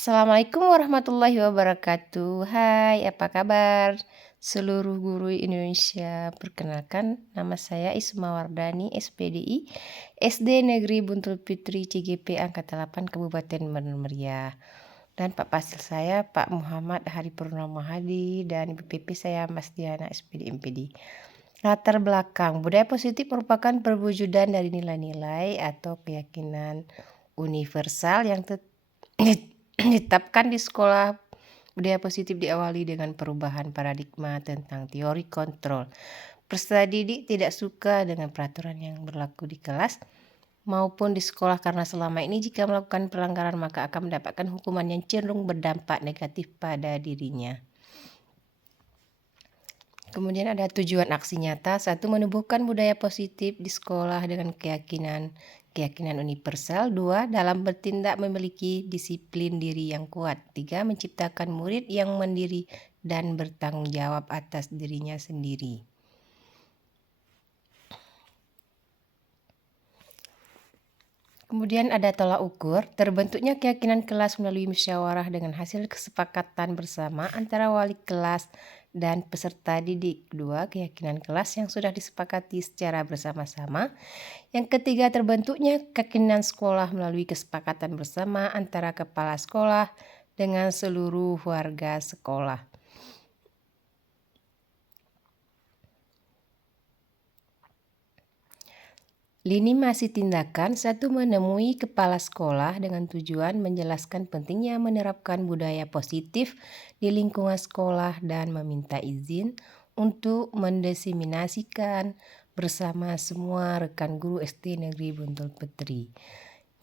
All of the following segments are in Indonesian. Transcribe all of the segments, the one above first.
Assalamualaikum warahmatullahi wabarakatuh. Hai, apa kabar seluruh guru Indonesia? Perkenalkan, nama saya Isma Wardani, SPDI, SD Negeri Buntul Fitri, CGP Angkatan 8 Kabupaten Bandung Meriah. Dan Pak Pasil saya Pak Muhammad Hari Purnama Hadi dan Ibu PP saya Mas Diana, SPD MPD. Latar belakang, budaya positif merupakan perwujudan dari nilai-nilai atau keyakinan universal yang ditetapkan di sekolah. Budaya positif diawali dengan perubahan paradigma tentang teori kontrol. Peserta didik tidak suka dengan peraturan yang berlaku di kelas maupun di sekolah karena selama ini jika melakukan pelanggaran maka akan mendapatkan hukuman yang cenderung berdampak negatif pada dirinya. Kemudian ada tujuan aksi nyata. 1. Menumbuhkan budaya positif di sekolah dengan keyakinan universal. 2. Dalam bertindak memiliki disiplin diri yang kuat. 3. Menciptakan murid yang mandiri dan bertanggung jawab atas dirinya sendiri. Kemudian ada tolak ukur. Terbentuknya keyakinan kelas melalui musyawarah dengan hasil kesepakatan bersama antara wali kelas dan peserta didik. 2. Keyakinan kelas yang sudah disepakati secara bersama-sama. Yang ketiga, terbentuknya keyakinan sekolah melalui kesepakatan bersama antara kepala sekolah dengan seluruh warga sekolah. Lini masa tindakan. 1. Menemui kepala sekolah dengan tujuan menjelaskan pentingnya menerapkan budaya positif di lingkungan sekolah dan meminta izin untuk mendiseminasikan bersama semua rekan guru SD Negeri Buntul Fitri.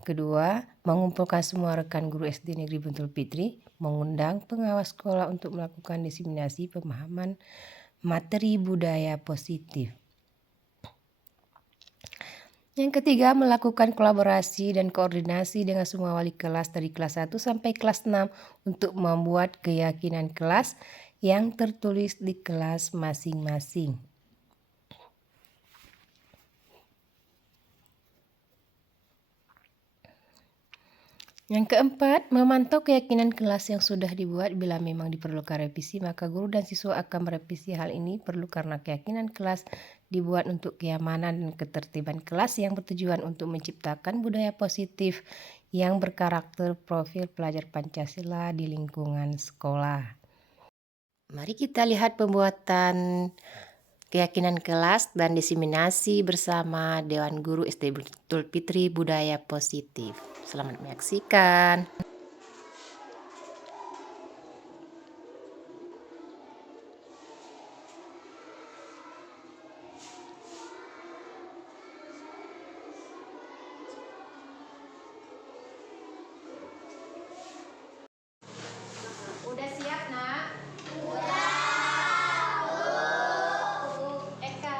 Kedua, mengumpulkan semua rekan guru SD Negeri Buntul Fitri, mengundang pengawas sekolah untuk melakukan diseminasi pemahaman materi budaya positif. Yang ketiga, melakukan kolaborasi dan koordinasi dengan semua wali kelas dari kelas 1 sampai kelas 6 untuk membuat keyakinan kelas yang tertulis di kelas masing-masing. Yang keempat, memantau keyakinan kelas yang sudah dibuat. Bila memang diperlukan revisi, maka guru dan siswa akan merevisi hal ini perlu karena keyakinan kelas dibuat untuk keamanan dan ketertiban kelas yang bertujuan untuk menciptakan budaya positif yang berkarakter profil pelajar Pancasila di lingkungan sekolah. Mari kita lihat pembuatan keyakinan kelas dan diseminasi bersama Dewan Guru SD Buntul Fitri Budaya Positif. Selamat menyaksikan. Udah siap, Nak? Eka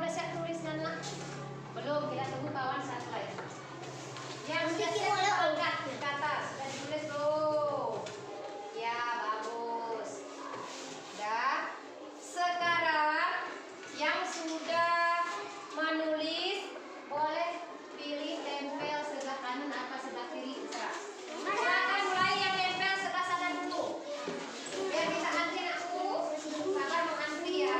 udah siap tuliskan, Nak? Belum, kita tunggu kawan satu lagi. Yang sudah siap angkat ke atas dan tulis dulu. Ya, bagus. Udah. Sekarang yang sudah menulis boleh pilih tempel sebelah kanan apa sebelah kiri, terserah. Silakan mulai yang tempel sebelah sana dulu. Biar bisa antri, Nakku. Sabar mengantri ya.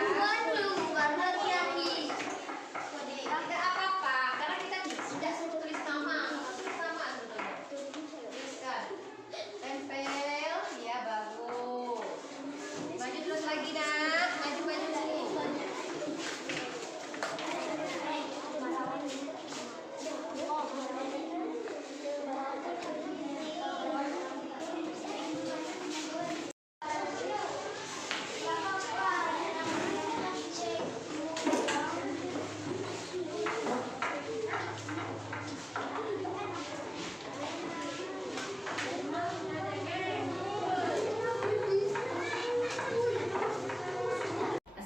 Tidak apa-apa, karena kita sudah suruh tulis nama. Sama sebetulnya. Tuliskan. Tempel, ya bagus. Maju terus lagi, Nak. Maju-maju sini.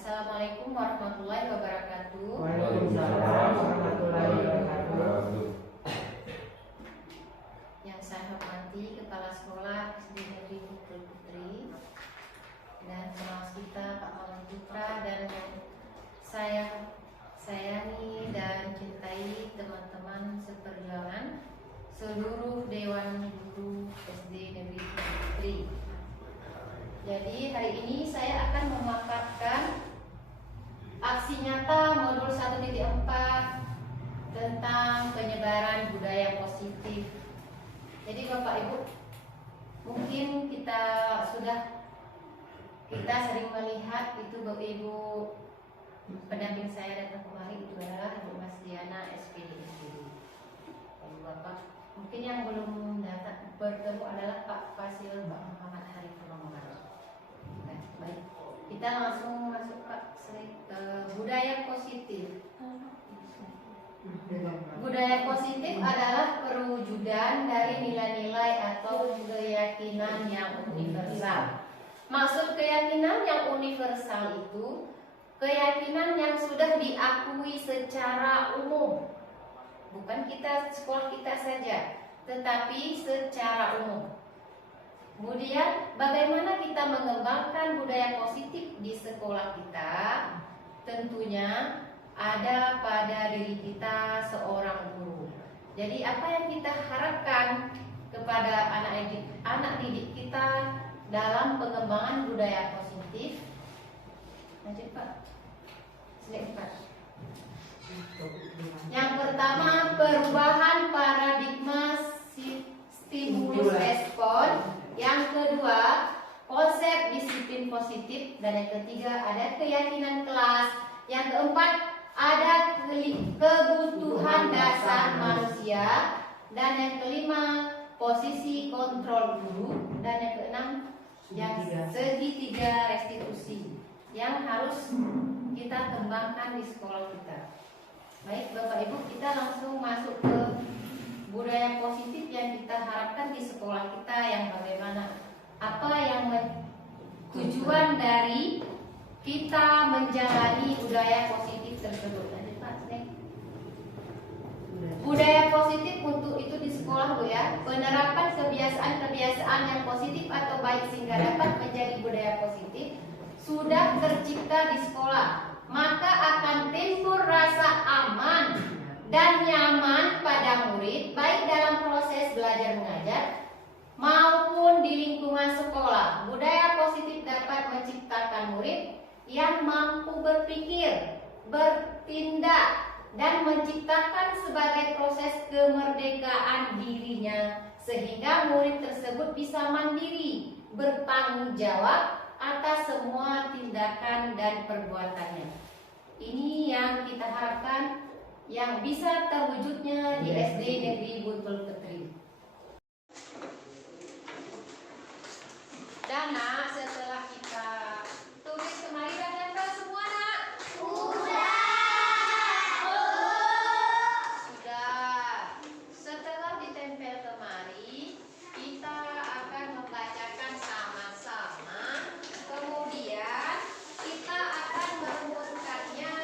Assalamualaikum warahmatullahi wabarakatuh. Waalaikumsalam warahmatullahi wabarakatuh. Yang saya hormati Kepala Sekolah SD Negeri Buntul Fitri dan pengawas kita Pak Maman Putra dan saya sayangi dan cintai teman-teman seperjuangan seluruh Dewan Guru SD Negeri Buntul Jadi Bapak Ibu, mungkin kita sering melihat itu Bapak Ibu pendamping saya datang kemari itu adalah Ibu Mas Diana SPD. Lalu Bapak mungkin yang belum datang bertemu adalah Pak Fasil, Pak Muhammad Hariful Romangan. Baik, kita langsung masuk Pak ke budaya positif. Budaya positif adalah perwujudan dari nilai-nilai atau keyakinan yang universal. Maksud keyakinan yang universal itu keyakinan yang sudah diakui secara umum. Bukan sekolah kita saja, tetapi secara umum. Kemudian bagaimana kita mengembangkan budaya positif di sekolah kita? Tentunya ada pada diri kita seorang guru. Jadi apa yang kita harapkan kepada anak didik kita dalam pengembangan budaya positif? Lanjut Pak. Slide Pak. Yang pertama, perubahan paradigma stimulus respon. Yang kedua, konsep disiplin positif. Dan yang ketiga, ada keyakinan kelas. Yang keempat, ada kebutuhan dasar manusia. Dan yang kelima, posisi kontrol guru. Dan yang keenam, yang segitiga restitusi yang harus kita kembangkan di sekolah kita. Baik Bapak Ibu, kita langsung masuk ke budaya positif yang kita harapkan di sekolah kita yang bagaimana. Apa yang tujuan dari kita menjalani budaya positif tersebut. Lanjut Pak, budaya positif untuk itu di sekolah Bu ya. Penerapan kebiasaan-kebiasaan yang positif atau baik sehingga dapat menjadi budaya positif sudah tercipta di sekolah, maka akan timbul rasa aman dan nyaman pada murid baik dalam proses belajar mengajar maupun di lingkungan sekolah. Budaya positif dapat menciptakan murid yang mampu berpikir, bertindak, dan menciptakan sebagai proses kemerdekaan dirinya sehingga murid tersebut bisa mandiri, bertanggung jawab atas semua tindakan dan perbuatannya. Ini yang kita harapkan yang bisa terwujudnya di SD Negeri Buntul Ketri. Dan nak, setelah kita tulis kemarin dan nempel semua nak? Sudah. Setelah ditempel kemari, kita akan membacakan sama-sama. Kemudian kita akan merumuskannya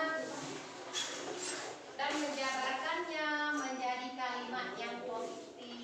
dan menjabarkannya menjadi kalimat yang positif.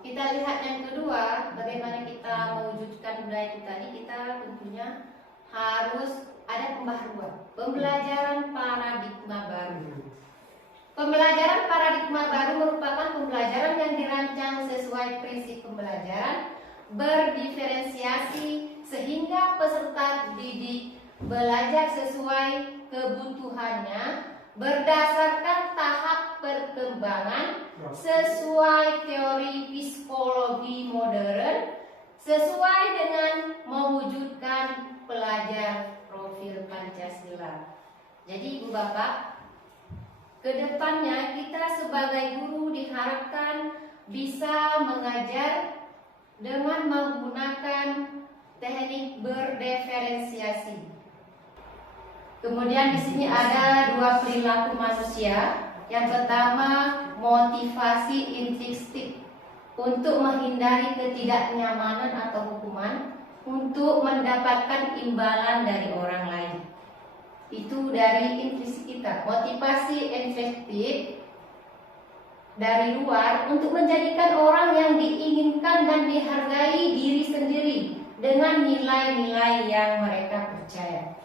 Kita lihat yang kedua, bagaimana kita mewujudkan budaya kita ini. Kita tentunya harus ada pembaharuan, pembelajaran paradigma baru. Pembelajaran paradigma baru merupakan pembelajaran yang dirancang sesuai prinsip pembelajaran berdiferensiasi sehingga peserta didik belajar sesuai kebutuhannya berdasarkan tahap perkembangan sesuai teori psikologi modern, sesuai dengan mewujudkan pelajar profil Pancasila. Jadi Ibu Bapak, kedepannya kita sebagai guru diharapkan bisa mengajar dengan menggunakan teknik berdiferensiasi. Kemudian di sini ada dua perilaku manusia. Yang pertama, motivasi intrinsik untuk menghindari ketidaknyamanan atau hukuman, untuk mendapatkan imbalan dari orang lain. Itu dari intrinsik kita. Motivasi intrinsik dari luar untuk menjadikan orang yang diinginkan dan dihargai diri sendiri dengan nilai-nilai yang mereka percaya.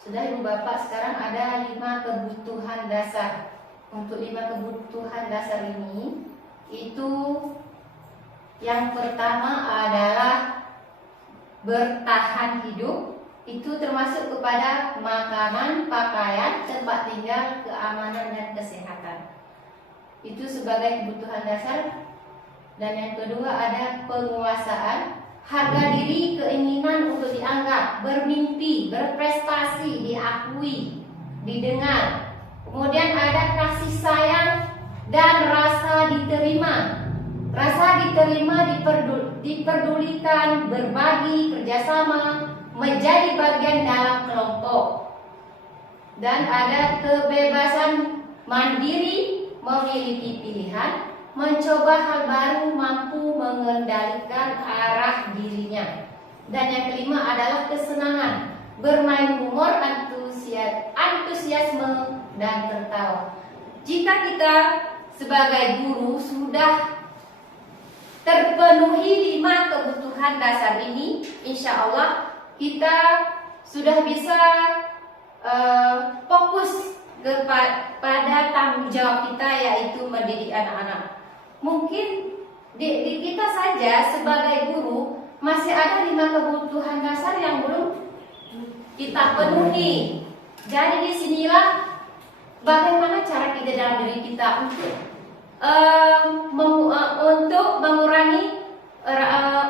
Sudah Ibu Bapak, sekarang ada 5 kebutuhan dasar. Untuk 5 kebutuhan dasar ini, itu yang pertama adalah bertahan hidup. Itu termasuk kepada makanan, pakaian, tempat tinggal, keamanan dan kesehatan. Itu sebagai kebutuhan dasar. Dan yang kedua ada penguasaan, harga diri, keinginan untuk dianggap, bermimpi, berprestasi, diakui, didengar. Kemudian ada kasih sayang dan rasa diterima. Rasa diterima, diperdulikan, berbagi, kerjasama, menjadi bagian dalam kelompok. Dan ada kebebasan mandiri, memiliki pilihan, mencoba hal baru, mampu mengendalikan arah dirinya. Dan yang kelima adalah kesenangan, bermain humor, antusiasme dan tertawa. Jika kita sebagai guru sudah terpenuhi 5 kebutuhan dasar ini, insya Allah kita sudah bisa fokus kepada tanggung jawab kita, yaitu mendidik anak-anak. Mungkin di kita saja sebagai guru masih ada 5 kebutuhan dasar yang belum kita penuhi. Jadi disinilah bagaimana cara kita dalam diri kita untuk mengurangi,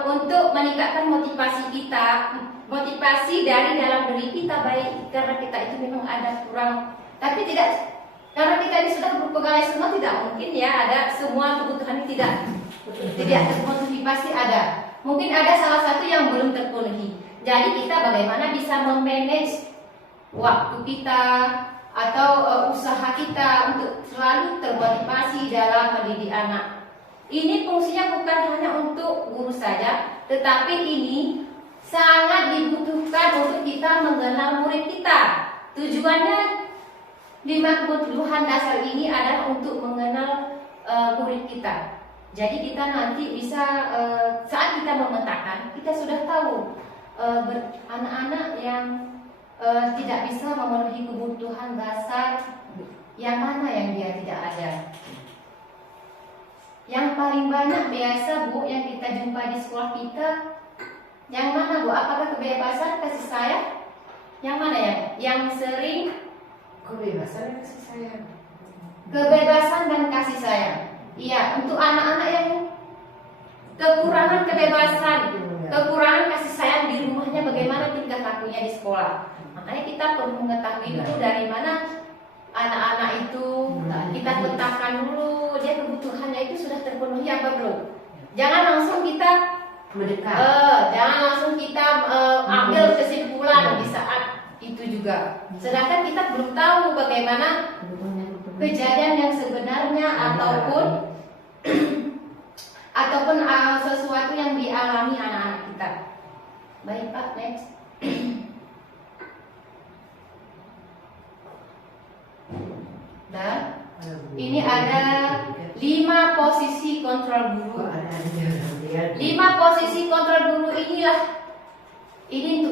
untuk meningkatkan motivasi kita motivasi dari dalam diri kita, baik karena kita itu memang ada kurang, tapi tidak, karena kita ini sudah berpegawai semua, tidak mungkin ya ada semua kebutuhan tidak termotivasi ada. Mungkin ada salah satu yang belum terpenuhi. Jadi kita bagaimana bisa memanage waktu kita atau usaha kita untuk selalu termotivasi dalam mendidik anak. Ini fungsinya bukan hanya untuk guru saja, tetapi ini sangat dibutuhkan untuk kita mengenal murid kita. Tujuannya 5 kebutuhan dasar ini adalah untuk mengenal murid kita. Jadi kita nanti bisa saat kita memetakan, kita sudah tahu anak-anak yang tidak bisa memenuhi kebutuhan dasar yang mana yang dia tidak ada. Yang paling banyak biasa Bu yang kita jumpa di sekolah kita, yang mana Bu? Apakah kebebasan, kasih sayang? Yang mana ya? Yang sering Kebebasan dan kasih sayang. kebebasan dan kasih sayang. Iya, untuk anak-anak yang kekurangan kebebasan, kekurangan kasih sayang di rumahnya, bagaimana tingkah lakunya di sekolah. Makanya kita perlu mengetahui dulu dari mana anak-anak itu, kita petakan dulu dia kebutuhannya itu sudah terpenuhi apa belum. Jangan langsung kita Mendekat. jangan langsung kita ambil kesimpulan di saat itu juga. Sedangkan kita belum tahu bagaimana kejadian yang sebenarnya ataupun sesuatu yang dialami anak-anak kita. Baik Pak, next. Dan ini ada 5 posisi kontrol guru. 5 posisi kontrol guru ini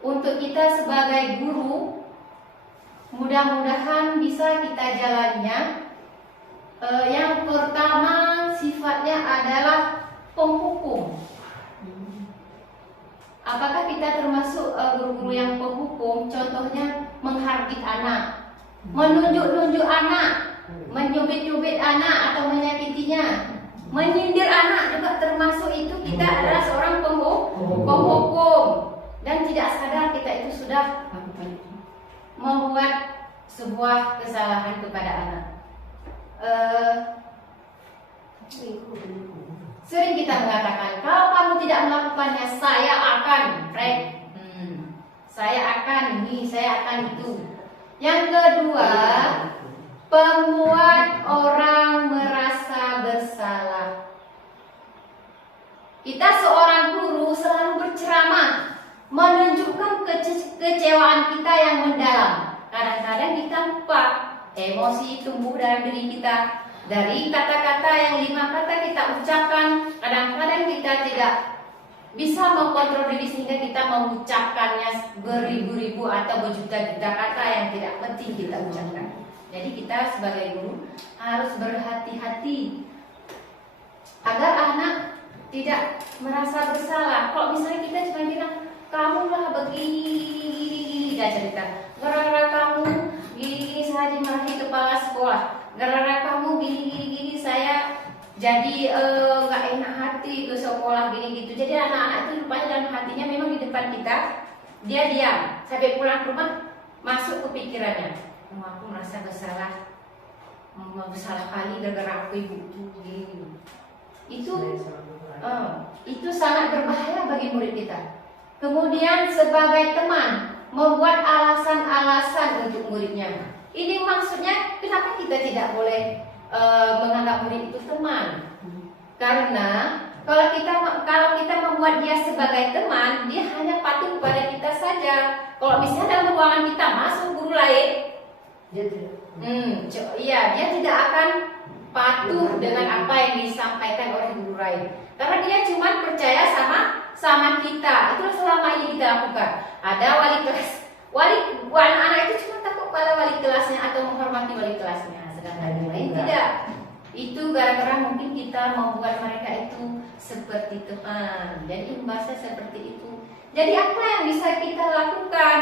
untuk kita sebagai guru. Mudah-mudahan bisa kita jalannya. Yang pertama sifatnya adalah penghukum. Apakah kita termasuk guru-guru yang penghukum? Contohnya menghardik anak, menunjuk-nunjuk anak, menyubit-nyubit anak atau menyakitinya, menyindir anak juga termasuk itu. Kita adalah seorang penghukum dan tidak sadar kita itu sudah membuat sebuah kesalahan kepada anak. Sering kita mengatakan, kalau kamu tidak melakukannya, saya akan saya akan ini, saya akan itu. Yang kedua, membuat orang merasa bersalah. Kita seorang guru selalu berceramah, menunjukkan kekecewaan kita yang mendalam. Kadang-kadang kita lupa, emosi tumbuh dalam diri kita. Dari kata-kata yang 5 kata kita ucapkan, kadang-kadang kita tidak bisa mengkontrol diri sehingga kita mengucapkannya beribu-ribu atau berjuta-juta kata yang tidak penting kita ucapkan. Jadi kita sebagai guru harus berhati-hati agar anak tidak merasa bersalah. Kalau misalnya kita cuma bilang, kamu lah begini, dia cerita, gara-gara kamu gini saya dimarahi kepala sekolah, gara-gara kamu gini saya jadi nggak enak hati ke sekolah gini gitu. Jadi anak-anak itu rupanya dalam hatinya memang di depan kita dia diam, sampai pulang ke rumah masuk ke pikirannya, aku merasa bersalah, bersalah kali gara-gara aku ibu gini. Itu sangat berbahaya bagi murid kita. Kemudian sebagai teman, membuat alasan-alasan untuk muridnya. Ini maksudnya kenapa kita tidak boleh menganggap murid itu teman? Karena kalau kita membuat dia sebagai teman, dia hanya patuh kepada kita saja. Kalau misalnya dalam ruangan kita masuk guru lain, dia tidak akan patuh dengan apa yang disampaikan oleh guru lain. Karena dia cuma percaya sama kita. Itulah selama ini kita lakukan. Ada wali kelas, anak-anak itu cuma takut pada wali kelasnya atau menghormati wali kelasnya. Sedangkan yang lain tidak. Itu gara-gara mungkin kita membuat mereka itu seperti teman. Jadi membahasnya seperti itu. Jadi apa yang bisa kita lakukan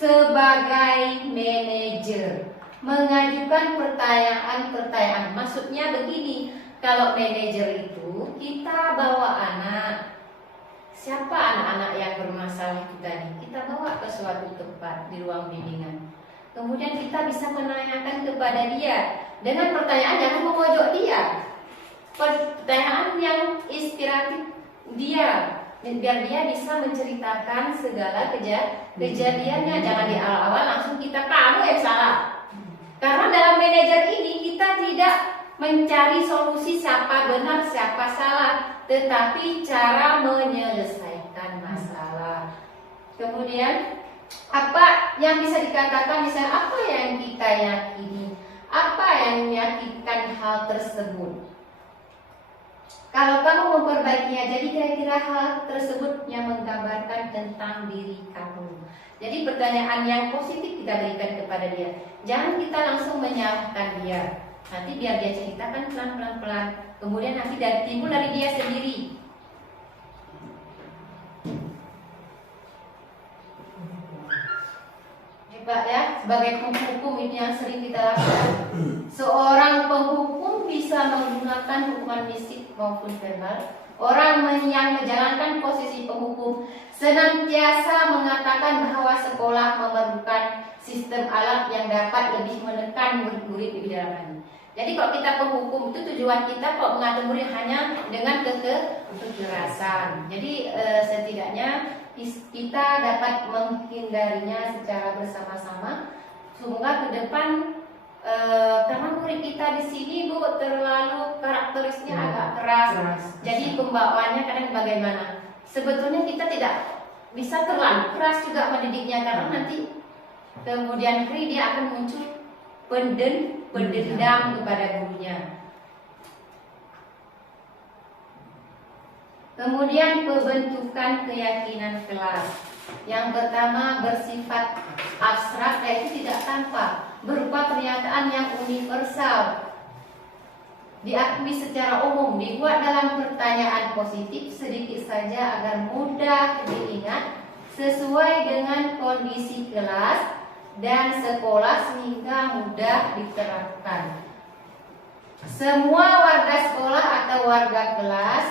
sebagai manajer? Mengajukan pertanyaan-pertanyaan. Maksudnya begini, kalau manajer itu kita bawa anak siapa anak-anak yang bermasalah itu tadi. Kita bawa ke suatu tempat di ruang bimbingan. Kemudian kita bisa menanyakan kepada dia dengan pertanyaan jangan memojok dia. Pertanyaan yang inspiratif dia, biar dia bisa menceritakan segala kejadiannya. Jangan di awal-awal langsung kita kamu yang salah. Karena dalam manajer ini kita tidak mencari solusi siapa benar siapa salah, tetapi cara menyelesaikan masalah. Kemudian apa yang bisa dikatakan, misalnya apa yang kita yakini, apa yang meyakinkan hal tersebut. Kalau kamu memperbaikinya, jadi kira-kira hal tersebut yang menggambarkan tentang diri kamu. Jadi pertanyaan yang positif kita berikan kepada dia. Jangan kita langsung menyalahkan dia. Nanti biar dia ceritakan pelan-pelan. Kemudian nanti timbul dari dia sendiri. Coba ya, sebagai penghukum ini yang sering kita lakukan. Seorang penghukum bisa menggunakan hukuman fisik maupun verbal. Orang yang menjalankan posisi penghukum senantiasa mengatakan bahwa sekolah memerlukan sistem alat yang dapat lebih menekan murid-murid di dalamnya. Jadi kalau kita penghukum itu tujuan kita kok mengatur murid hanya dengan kekerasan. Jadi setidaknya kita dapat menghindarinya secara bersama-sama. Semoga ke depan karena murid kita di sini Bu terlalu karakterisnya agak keras. Jadi pembawaannya kadang bagaimana? Sebetulnya kita tidak bisa terlalu keras juga mendidiknya karena nanti kemudian hari dia akan muncul pendendam kepada gurunya. Kemudian pembentukan keyakinan kelas. Yang pertama bersifat abstrak, yaitu tidak tampak, berupa pernyataan yang universal, diakui secara umum, dibuat dalam pertanyaan positif sedikit saja agar mudah diingat, sesuai dengan kondisi kelas dan sekolah sehingga mudah diterapkan. Semua warga sekolah atau warga kelas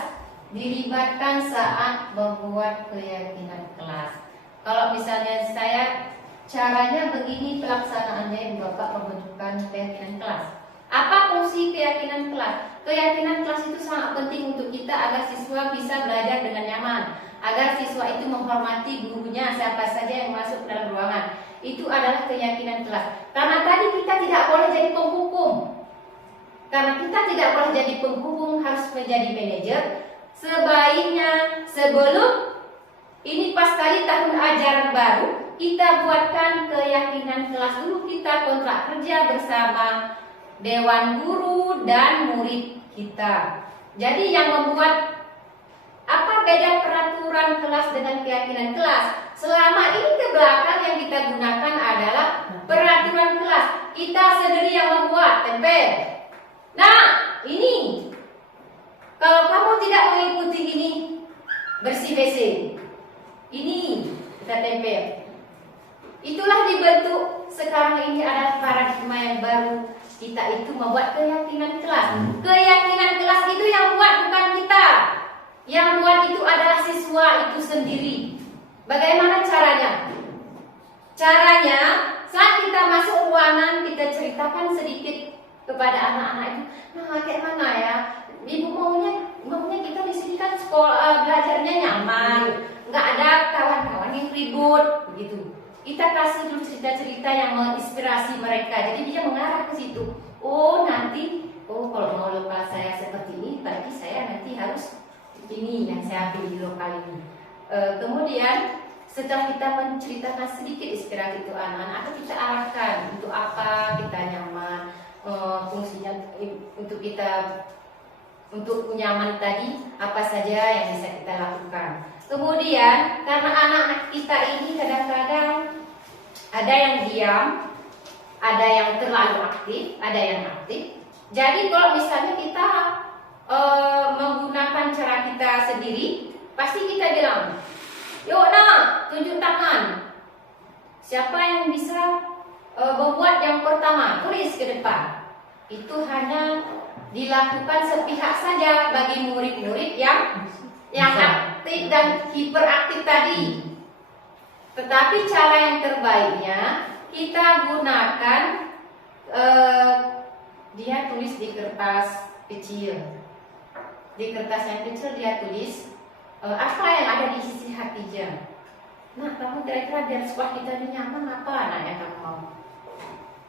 dilibatkan saat membuat keyakinan kelas. Kalau misalnya saya caranya begini pelaksanaannya Bapak membentukkan keyakinan kelas. Apa fungsi keyakinan kelas? Keyakinan kelas itu sangat penting untuk kita agar siswa bisa belajar dengan nyaman, agar siswa itu menghormati gurunya siapa saja yang masuk dalam ruangan. Itu adalah keyakinan kelas. Karena tadi kita tidak boleh jadi penghukum. Karena kita tidak boleh jadi penghukum, harus menjadi manajer. Sebaiknya sebelum ini pas kali tahun ajaran baru, kita buatkan keyakinan kelas dulu, kita kontrak kerja bersama dewan guru dan murid kita. Jadi yang membuat apa beda peraturan kelas dengan keyakinan kelas? Selama ini ke belakang yang kita gunakan adalah peraturan kelas. Kita sendiri yang membuat, tempel. Nah, ini kalau kamu tidak mengikuti ini, bersih WC. Ini kita tempel. Itulah dibentuk sekarang ini adalah paradigma yang baru. Kita itu membuat keyakinan kelas. Keyakinan kelas itu yang buat bukan kita. Yang buat itu adalah siswa itu sendiri. Bagaimana caranya? Caranya saat kita masuk ruangan, kita ceritakan sedikit kepada anak-anak itu. Nah, kayak mana ya? Ibu maunya kita di sini kan sekolah belajarnya nyaman, nggak ada kawan-kawan yang ribut, begitu. Kita kasih dulu cerita-cerita yang menginspirasi mereka. Jadi dia mengarah ke situ. Oh nanti, kalau mau lokal saya seperti ini, berarti saya nanti harus ini yang saya ambil di lokal ini. Kemudian setelah kita menceritakan sedikit inspirasi itu anak-anak, atau kita arahkan untuk apa kita nyaman, fungsinya untuk kita. Untuk nyaman tadi, apa saja yang bisa kita lakukan. Kemudian, karena anak-anak kita ini kadang-kadang ada yang diam, ada yang terlalu aktif, ada yang aktif. Jadi kalau misalnya kita menggunakan cara kita sendiri, pasti kita bilang, yuk nak, tunjuk tangan. Siapa yang bisa membuat yang pertama, tulis ke depan. Itu hanya dilakukan sepihak saja bagi murid-murid yang aktif dan hiperaktif tadi. Tetapi cara yang terbaiknya kita gunakan dia tulis di kertas kecil. Di kertas yang kecil dia tulis apa yang ada di sisi hatinya. Nah, kamu kira-kira biar sekolah kita ini nyaman apa anak yang kamu mau?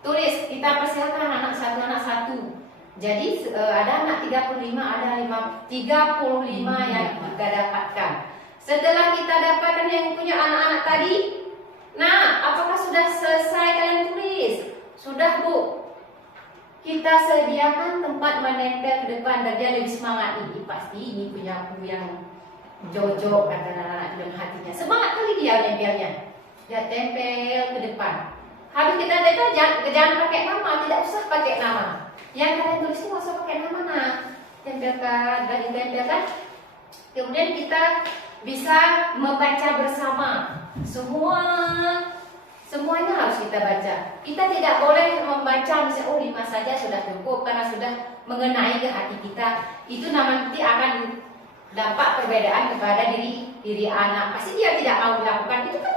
Tulis, kita persilakan anak satu. Jadi ada anak 35, ada 35 yang kita dapatkan. Setelah kita dapatkan yang punya anak-anak tadi, nah, apakah sudah selesai kalian tulis? Sudah, Bu. Kita sediakan tempat menempel ke depan dan dia lebih semangat. Ini pasti ini punya aku yang Jojo, kata anak-anak dalam hatinya. Semangat kali dia nempelnya. Dia tempel ke depan. Habis kita tempel, jangan pakai nama, tidak usah pakai nama. Yang kalian tulis itu nggak usah pakai nama, nah. Tempelkan, dan ditempelkan. Kemudian kita bisa membaca bersama. Semuanya harus kita baca. Kita tidak boleh membaca misalnya 5 saja sudah cukup karena sudah mengenai ke hati kita. Itu nanti akan dampak perbedaan kepada diri anak. Pasti dia tidak mau dilakukan. Itu kan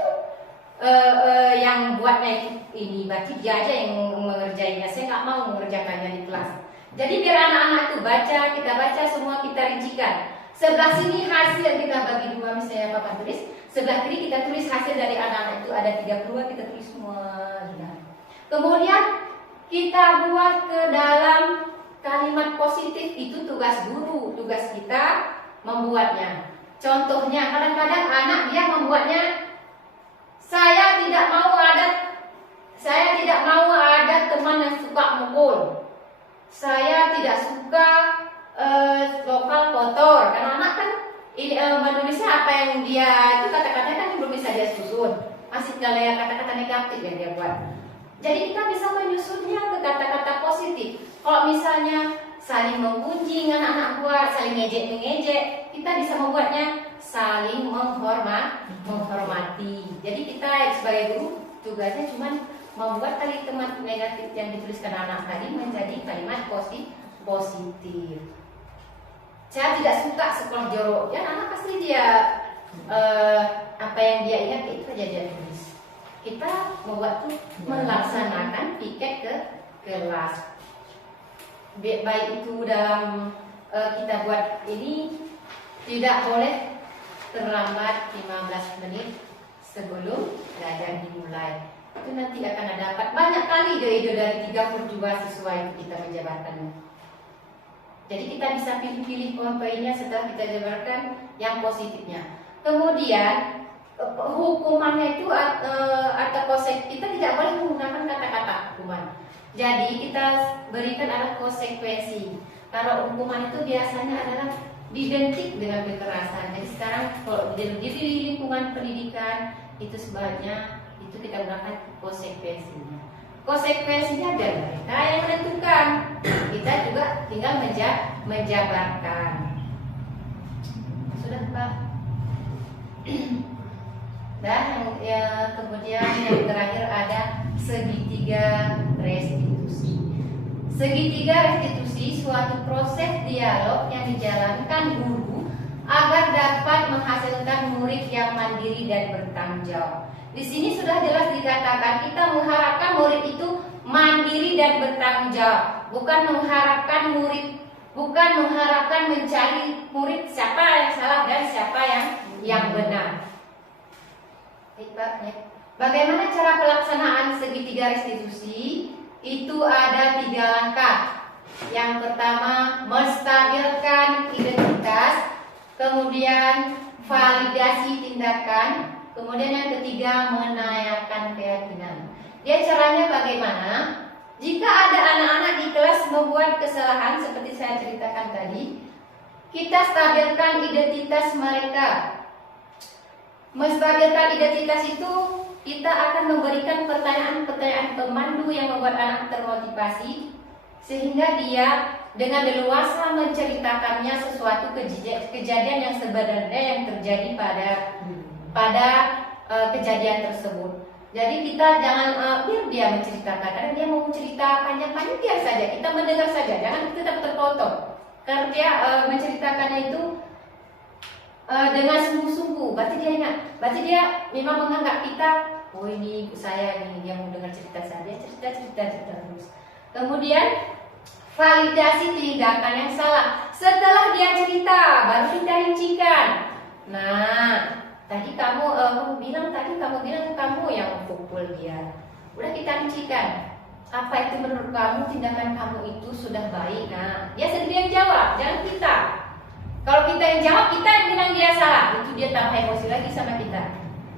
yang buatnya ini berarti dia aja yang mengerjainya. Saya nggak mau mengerjakannya di kelas. Jadi biar anak-anak itu baca, kita baca semua, kita rincikan. Sebelah sini hasil kita bagi dua, misalnya papan tulis. Sebelah kiri kita tulis hasil dari anak-anak itu ada 32, kita tulis semua. Kemudian kita buat ke dalam kalimat positif. Itu tugas guru, tugas kita membuatnya. Contohnya kadang-kadang anak dia membuatnya, saya tidak mau ada teman yang suka mukul. Saya tidak suka lokal kotor. Karena anak kan menulisnya apa yang dia itu kata-katanya kan belum bisa dia susun. Masih kayak kata-kata negatif yang dia buat. Jadi kita bisa menyusunnya ke kata-kata positif. Kalau misalnya saling menggunjing anak-anak buat, saling ngejek-mengejek, kita bisa membuatnya saling menghormati. Jadi kita sebagai guru tugasnya cuma membuat kalimat negatif yang dituliskan anak tadi menjadi kalimat positif. Saya tidak suka sekolah jorok. Ya anak pasti dia apa yang dia ingat itu aja dia tulis. Kita membuat tuh melaksanakan piket ke kelas. Baik itu dalam kita buat ini tidak boleh terlambat 15 menit sebelum belajar dimulai. Itu nanti akan dapat banyak kali ide-ide dari 32 siswa yang kita menjabarkannya. Jadi kita bisa pilih-pilih poin-poinnya setelah kita jabarkan yang positifnya. Kemudian hukumannya itu atau konsep kita tidak boleh menggunakan kata-kata hukuman. Jadi kita berikan adalah konsekuensi. Kalau hukuman itu biasanya adalah identik dengan kekerasan. Jadi sekarang kalau di lingkungan pendidikan itu sebaiknya itu kita gunakan konsekuensinya. Konsekuensinya adalah mereka yang menentukan. Kita juga tinggal menjabarkan. Sudah Pak. Dan kemudian yang terakhir ada segitiga restitusi. Segitiga restitusi suatu proses dialog yang dijalankan guru agar dapat menghasilkan murid yang mandiri dan bertanggung jawab. Di sini sudah jelas dikatakan kita mengharapkan murid itu mandiri dan bertanggung jawab, bukan mengharapkan mencari murid siapa yang salah dan siapa yang benar. Bagaimana cara pelaksanaan segitiga restitusi? Itu ada 3 langkah. Yang pertama, menstabilkan identitas, kemudian validasi tindakan, kemudian yang ketiga, menaikkan keyakinan. Dia caranya bagaimana? Jika ada anak-anak di kelas membuat kesalahan seperti saya ceritakan tadi, kita stabilkan identitas mereka. Menstabilkan identitas itu kita akan memberikan pertanyaan-pertanyaan pemandu yang membuat anak termotivasi sehingga dia dengan leluasa menceritakannya sesuatu kejadian yang sebenarnya yang terjadi pada kejadian tersebut. Jadi kita jangan biar dia menceritakan. Karena dia mau cerita panjang-panjang biar saja kita mendengar saja, jangan kita terpotong. Karena dia menceritakannya itu dengan sungguh-sungguh. Berarti dia ingat, berarti dia memang menganggap kita, oh ini ibu saya nih, dia mau dengar cerita saya, dia cerita terus. Kemudian validasi tindakan yang salah. Setelah dia cerita, baru kita rincikan. Nah, tadi kamu bilang kamu yang pukul dia. Udah kita rincikan. Apa itu menurut kamu tindakan kamu itu sudah baik? Nah, dia sendiri yang jawab, jangan kita. Kalau kita yang jawab, kita yang bilang dia salah. Itu dia tambah emosi lagi sama kita.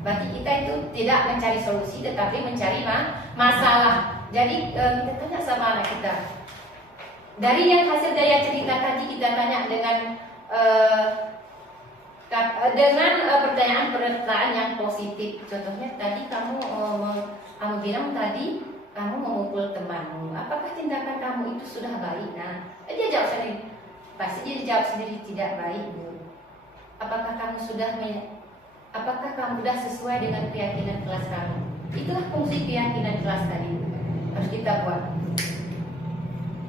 Berarti kita itu tidak mencari solusi, tetapi mencari masalah. Jadi kita tanya sama anak kita. Dari yang hasil daya cerita tadi kita tanya dengan pertanyaan yang positif. Contohnya tadi kamu bilang tadi kamu memukul temanmu. Apakah tindakan kamu itu sudah baik? Nah, dia jawab sendiri. Pasti dia jawab sendiri tidak baik, Bu. Apakah kamu sudah sesuai dengan keyakinan kelas kamu? Itulah fungsi keyakinan kelas tadi. Harus kita buat.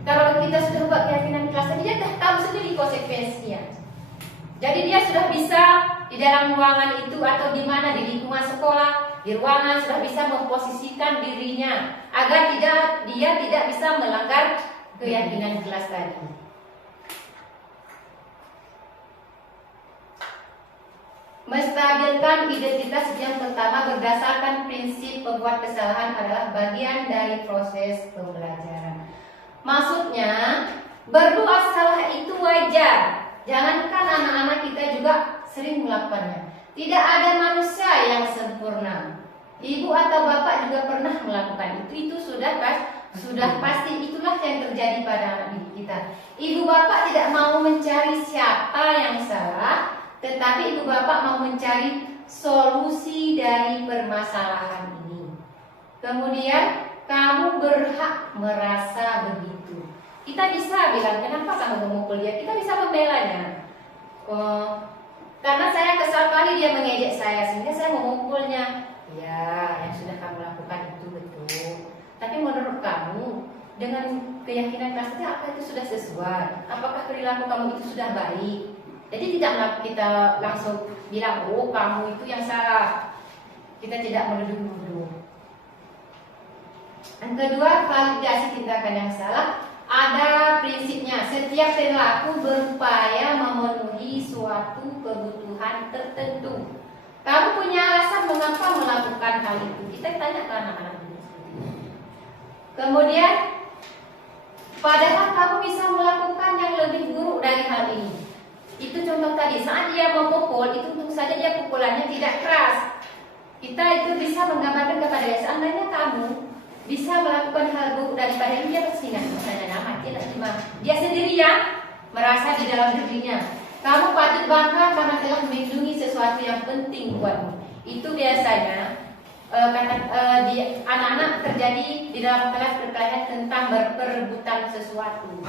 Kalau kita sudah buat keyakinan kelas tadi, dia sudah tahu sendiri konsekuensinya. Jadi dia sudah bisa di dalam ruangan itu atau di mana di lingkungan sekolah, di ruangan sudah bisa memposisikan dirinya agar dia tidak bisa melanggar keyakinan kelas tadi. Menstabilkan identitas yang pertama berdasarkan prinsip pembuat kesalahan adalah bagian dari proses pembelajaran. Maksudnya, berbuat salah itu wajar. Jangankan anak-anak kita juga sering melakukannya. Tidak ada manusia yang sempurna. Ibu atau bapak juga pernah melakukan itu. Itu sudah pasti, itulah yang terjadi pada anak didik kita. Ibu bapak tidak mau mencari siapa yang salah, tetapi ibu bapak mau mencari solusi dari permasalahan ini. Kemudian kamu berhak merasa begitu. Kita bisa bilang, kenapa kamu memukul dia? Kita bisa membelanya. Karena saya kesal kali dia mengejek saya, sehingga saya memukulnya. Ya, yang sudah kamu lakukan itu betul. Tapi menurut kamu, dengan keyakinan kelasnya apa itu sudah sesuai? Apakah perilaku kamu itu sudah baik? Jadi tidak kita langsung bilang, oh kamu itu yang salah. Kita tidak menuduh-nuduh. Yang kedua, validasi tindakan yang salah. Ada prinsipnya, setiap perilaku berupaya memenuhi suatu kebutuhan tertentu. Kamu punya alasan mengapa melakukan hal itu? Kita tanya ke anak-anak ini. Kemudian, padahal kamu bisa melakukan yang lebih buruk dari hal ini. Itu contoh tadi, saat dia memukul, itu tentu saja dia pukulannya tidak keras. Kita itu bisa menggambarkan kepada dia, seandainya kamu bisa melakukan hal buruk daripada ini, dia pasti nggak nama, dia sendiri yang merasa di dalam dirinya. Kamu patut bangga karena telah melindungi sesuatu yang penting buatmu. Itu biasanya di anak-anak terjadi di dalam kelas perkelahian tentang berperebutan sesuatu.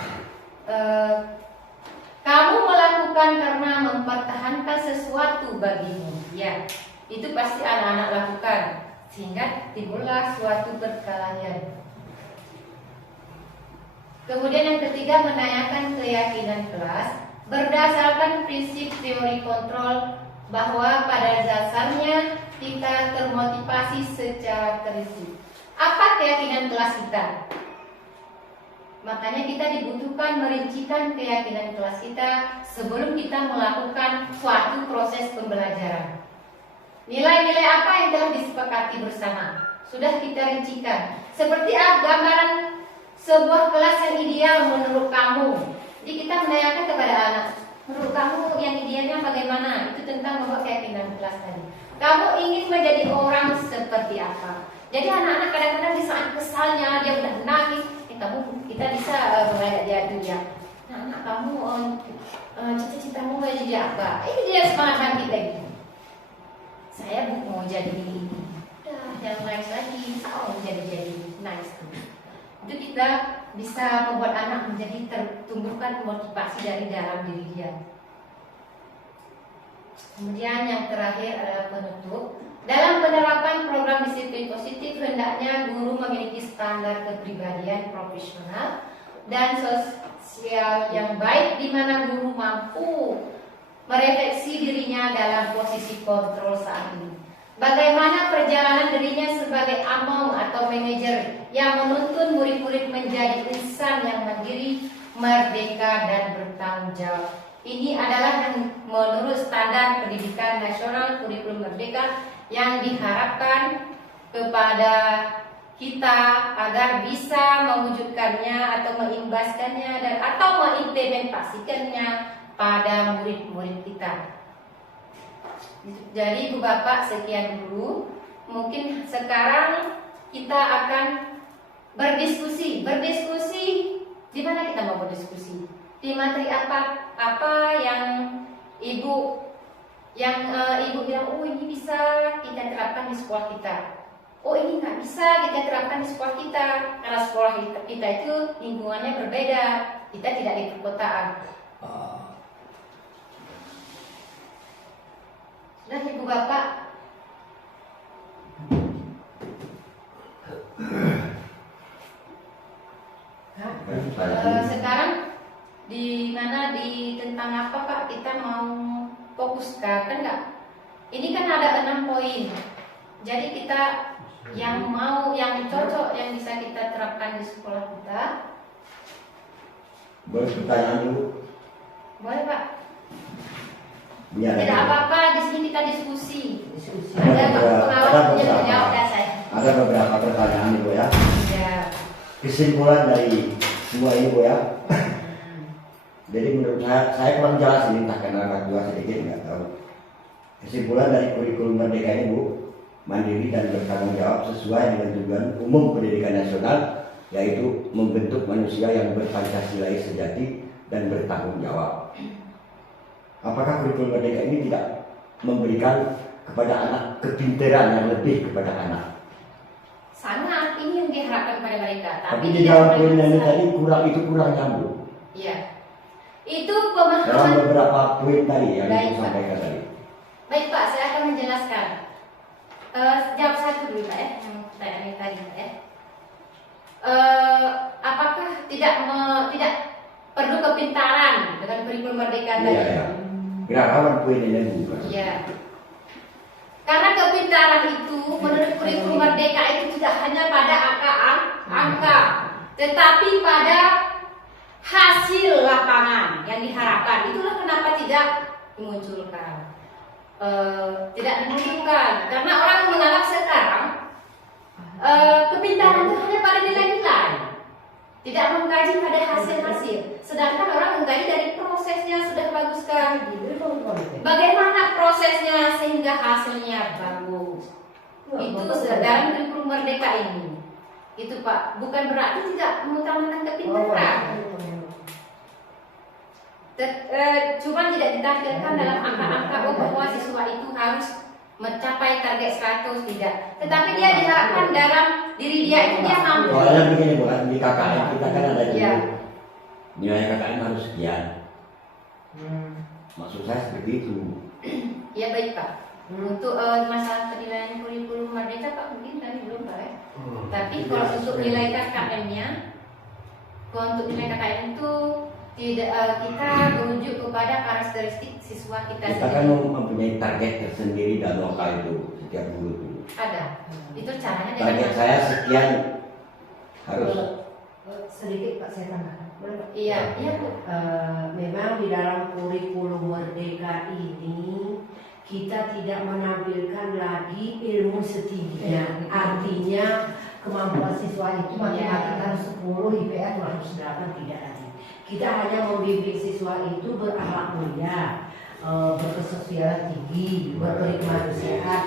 Kamu melakukan karena mempertahankan sesuatu bagimu. Ya, itu pasti anak-anak lakukan. Sehingga timbullah suatu perkelahian. Kemudian yang ketiga, menanyakan keyakinan kelas berdasarkan prinsip teori kontrol bahwa pada dasarnya kita termotivasi secara terisi. Apa keyakinan kelas kita? Makanya kita dibutuhkan merincikan keyakinan kelas kita sebelum kita melakukan suatu proses pembelajaran. Nilai-nilai apa yang telah disepakati bersama sudah kita rincikan. Seperti gambaran sebuah kelas yang ideal menurut kamu. Jadi kita menanyakan kepada anak, menurut kamu yang idealnya bagaimana? Itu tentang membuat keyakinan kelas tadi. Kamu ingin menjadi orang seperti apa? Jadi anak-anak kadang-kadang di saat kesalnya dia udah nangis, kita bisa mengajak dia dulu ya. Nah, anak kamu cita-citamu mau jadi apa? Ini dia semangat bangkit lagi. Saya mau jadi ini. Udah, jangan nangis lagi. Saya mau jadi nice. Itu kita bisa membuat anak menjadi tertumbuhkan motivasi dari dalam diri dia. Kemudian yang terakhir adalah penutup. Dalam penerapan program disiplin positif, hendaknya guru memiliki standar kepribadian profesional dan sosial yang baik, di mana guru mampu merefleksi dirinya dalam posisi kontrol saat ini. Bagaimana perjalanan dirinya sebagai among atau manajer yang menuntun murid-murid menjadi insan yang mandiri, merdeka, dan bertanggung jawab. Ini adalah yang menurut standar pendidikan nasional kurikulum merdeka yang diharapkan kepada kita agar bisa mewujudkannya atau mengimbaskannya dan atau mengimplementasikannya pada murid-murid kita. Jadi Ibu Bapak sekian dulu. Mungkin sekarang kita akan berdiskusi. Di mana kita mau berdiskusi? Di materi apa yang Ibu bilang, oh ini bisa kita terapkan di sekolah kita. Oh ini nggak bisa kita terapkan di sekolah kita karena sekolah kita itu lingkungannya berbeda. Kita tidak di perkotaan. Sudah Ibu Bapak. Sekarang di mana tentang apa Pak kita mau fokuskan kan nggak? Ini kan ada 6 poin. Jadi kita yang cocok yang bisa kita terapkan di sekolah kita. Boleh pertanyaan dulu? Boleh Pak. Ya, Tidak apa-apa, di sini kita diskusi. Ada Ada pengalaman yang beberapa. menjawab dan saya. Ada beberapa pertanyaan Ibu ya. Ya. Kesimpulan dari semua ini Bu ya. Jadi menurut saya kurang jelas ini, entah karena anak dua sedikit nggak tahu. Kesimpulan dari kurikulum merdeka ini Bu, mandiri dan bertanggung jawab sesuai dengan tujuan umum pendidikan nasional, yaitu membentuk manusia yang berpancasilais sejati dan bertanggung jawab. Apakah kurikulum merdeka ini tidak memberikan kepada anak kepintaran yang lebih kepada anak? Sangat, ini yang diharapkan pada mereka. Tapi di dalam poin ini tadi kurang nyambung. Iya. Itu Dalam pemahaman. beberapa poin tadi yang Baik, Ibu sampaikan tadi. Baik Pak, saya akan menjelaskan. Jawab satu dulu Pak ya, yang pertanyaan ini tadi Pak ya. Apakah tidak perlu kepintaran dengan kurikulum merdeka tadi? Iya ya. Gerakan poin ini Bu. Iya. Karena kepintaran itu menurut kurikulum merdeka itu tidak hanya pada angka, tetapi pada hasil lapangan yang diharapkan. Itulah kenapa tidak dimunculkan. Karena orang menganggap sekarang kepintaran itu hanya pada nilai-nilai, tidak mengkaji pada hasil-hasil. Sedangkan orang mengkaji dari prosesnya sudah baguskah? Bagaimana prosesnya sehingga hasilnya bagus? Itu dalam kurikulum merdeka ini. Itu Pak, bukan berarti tidak mengutamakan kepintaran. Cuma tidak ditampilkan dalam angka-angka bahwa siswa itu harus mencapai target 100, tidak. Tetapi dia diharapkan dalam diri dia itu dia mampu. Soalnya begini bukan di KKN kita kan ada dulu. Iya. Nilai KKN harus sekian. Maksud saya seperti itu. Ya baik Pak. Untuk masalah penilaian kurikulum merdeka Pak mungkin tadi belum Pak ya. Tapi kalau untuk nilai KKN-nya, itu tidak kita merujuk kepada karakteristik siswa kita Kita kan sendiri. mempunyai target tersendiri dan lokal itu setiap guru itu. Ada. Itu caranya Target saya sekian harus. Sedikit Pak saya tambahkan. Boleh Pak? Iya, iya Bu. Memang di dalam kurikulum merdeka ini kita tidak menampilkan lagi ilmu setingginya. Artinya kemampuan siswa itu matematika harus 10, IPA harus 8, tidak lagi. Kita hanya membimbing siswa itu berakhlak mulia, berkesosialan tinggi, berkemanusiaan,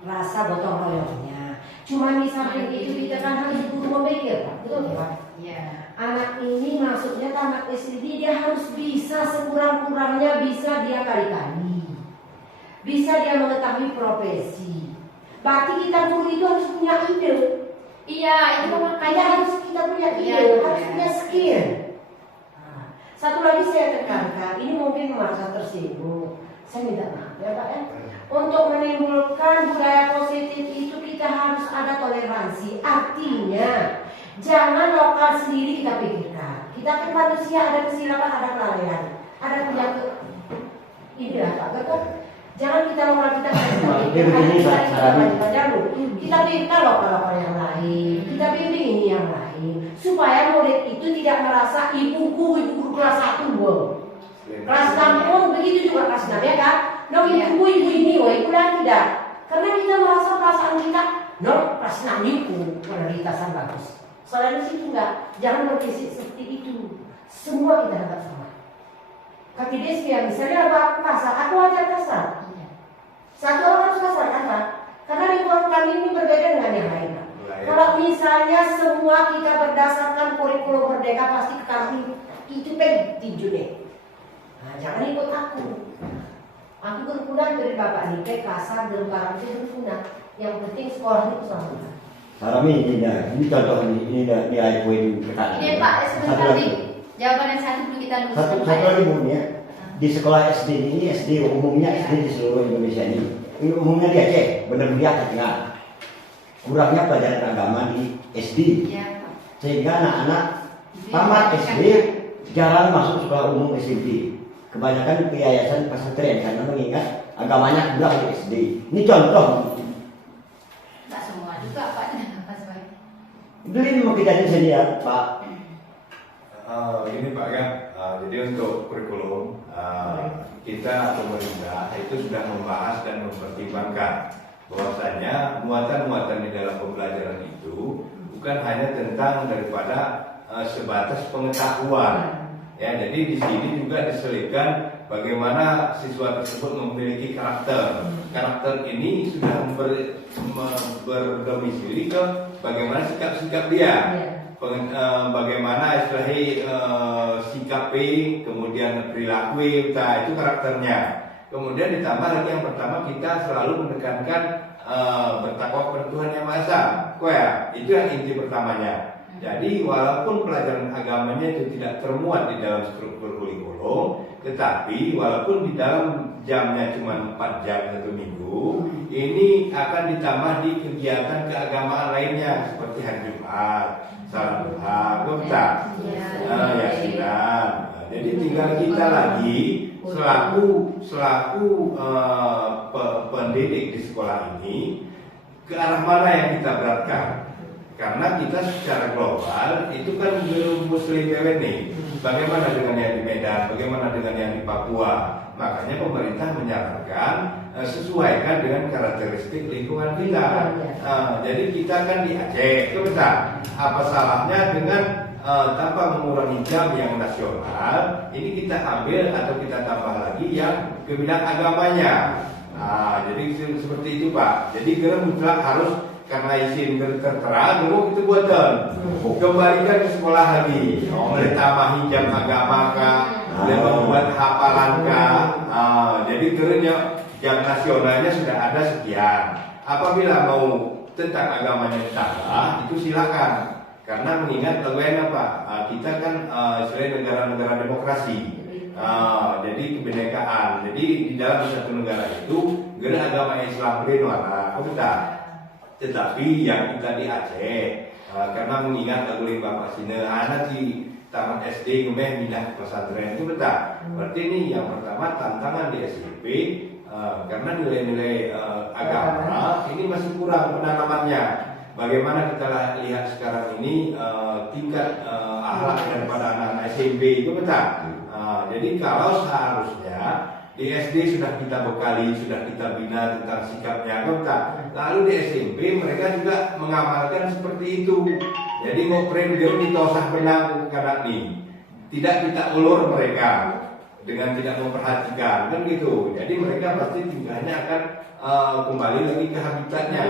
rasa gotong royongnya. Cuma di samping itu kita kan harus guru memikir, Pak. Betul Pak? Iya. Anak ini maksudnya tamat SD dia harus bisa sekurang-kurangnya bisa dia kali-kali, bisa dia mengetahui profesi. Berarti kita guru itu harus punya ide. Iya, itu makanya Harus kita punya ide, Iya, harus iya. punya skill. Nah, satu lagi saya tekankan, ini mungkin merasa tersinggung. Saya minta maaf ya Pak ya. Untuk menimbulkan budaya positif itu kita harus ada toleransi. Artinya jangan lokal sendiri kita pikirkan. Kita kan manusia, ada kesilapan, ada kelalaian, ada Iya, Pak Gatot. Jangan kita loh kita Dia begini, Pak, sarannya. kita minta loh kalau yang lain, kita bimbing ini yang lain, supaya murid itu tidak merasa ibu guru kelas 1 loh. Kelas 6 pun begitu juga kelas 6 ya kan? No ibu ini, pulang tidak. Karena kita merasa perasaan kita, no kelas 6 itu kualitasnya bagus. Selain itu enggak, jangan berkisi seperti itu. Semua kita dapat sama. Kaki dia misalnya aku kasar, aku wajar kasar. Satu orang harus kasar kan Pak? Karena lingkungan kami ini berbeda dengan yang lain Pak. Kalau misalnya semua kita berdasarkan kurikulum merdeka pasti kami itu tinju deh. Nah, jangan ikut aku. Aku berguna dari Bapak nih, kasar, barang itu berguna. Yang penting sekolah itu sama. Sarami ini contoh ini nilai poin PKN. Ini Pak, sebentar nih. Jawaban yang satu dulu kita dulu. Satu lagi Bu ya. Di sekolah SD ini, SD umumnya SD di seluruh Indonesia ini umumnya di Aceh, benar dia Tengah. Kurangnya pelajaran agama di SD, Ya, Pak. sehingga anak-anak tamat SD jarang masuk sekolah umum SMP. Kebanyakan ke yayasan pesantren karena mengingat agamanya kurang di SD. Ini contoh. Enggak semua juga Pak. Pas baik. Beli mau kita sedia Pak. Ini Pak kan, jadi untuk kurikulum kita pemerintah itu sudah membahas dan mempertimbangkan bahwasanya muatan-muatan di dalam pembelajaran itu bukan hanya tentang daripada sebatas pengetahuan. Ya, jadi di sini juga diselipkan bagaimana siswa tersebut memiliki karakter. Karakter ini sudah berdomisili ke bagaimana sikap-sikap dia. Bagaimana istilahnya sikap, kemudian perilaku, itu karakternya. Kemudian ditambah lagi yang pertama kita selalu menekankan bertakwa kepada Tuhan Yang Maha Esa. Itu yang inti pertamanya. Jadi walaupun pelajaran agamanya itu tidak termuat di dalam struktur kurikulum, tetapi walaupun di dalam jamnya cuma 4 jam 1 minggu, ini akan ditambah di kegiatan keagamaan lainnya seperti hari Jumat, salat duha, yasinan. Jadi tinggal kita lagi selaku pendidik di sekolah ini ke arah mana yang kita beratkan. Karena kita secara global itu kan belum muslim nih. Bagaimana dengan yang di Medan, bagaimana dengan yang di Papua. Makanya pemerintah menyarankan sesuaikan dengan karakteristik lingkungan kita. Jadi kita kan di Aceh, apa salahnya dengan tanpa mengurangi jam yang nasional, ini kita ambil atau kita tambah lagi yang ke bidang agamanya. Jadi seperti itu Pak. Jadi kita mutlak harus karena izin tertera, dulu itu buatan kembalikan ke sekolah lagi. Mulai tambahi jam agama kah, mulai membuat hafalan kah. Jadi terusnya jam nasionalnya sudah ada sekian. Apabila mau tentang agamanya ditambah, itu silakan. Karena mengingat bagaimana Pak, kita kan selain negara-negara demokrasi. Jadi kebinekaan. Jadi di dalam satu negara itu agama Islam bernwarna, tetapi yang kita di Aceh, karena mengingat lagu Bapak Sine, anak di tamat SD ngemeh pindah ke pesantren itu betul. Berarti ini yang pertama tantangan di SMP, karena nilai-nilai agama ini masih kurang penanamannya. Bagaimana kita lihat sekarang ini tingkat akhlak daripada anak-anak SMP itu betul. Jadi kalau seharusnya di SD sudah kita bekali, sudah kita bina tentang sikapnya, lalu di SMP mereka juga mengamalkan seperti itu. Jadi ngoprek dia ditosah benang kanak nih, tidak kita ulur mereka dengan tidak memperhatikan, kan gitu. Jadi mereka pasti tinggalnya akan kembali lagi ke habitatnya,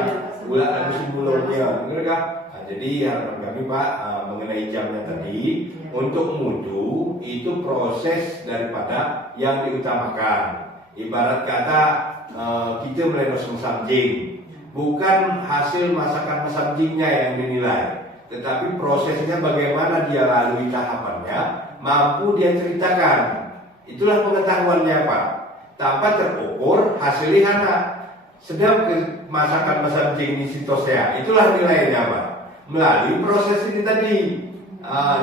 ulah lagi sebelumnya, mereka. Jadi harapan kami Pak mengenai jamnya tadi, untuk mutu itu proses daripada yang diutamakan. Ibarat kata kita melenos mesamjing, bukan hasil masakan mesamjingnya yang dinilai, tetapi prosesnya bagaimana dia lalui tahapannya, mampu dia ceritakan. Itulah pengetahuannya Pak. Tanpa terukur hasilnya hana. Sedang masakan mesamjing di sitosea, itulah nilainya Pak. Melalui proses ini tadi.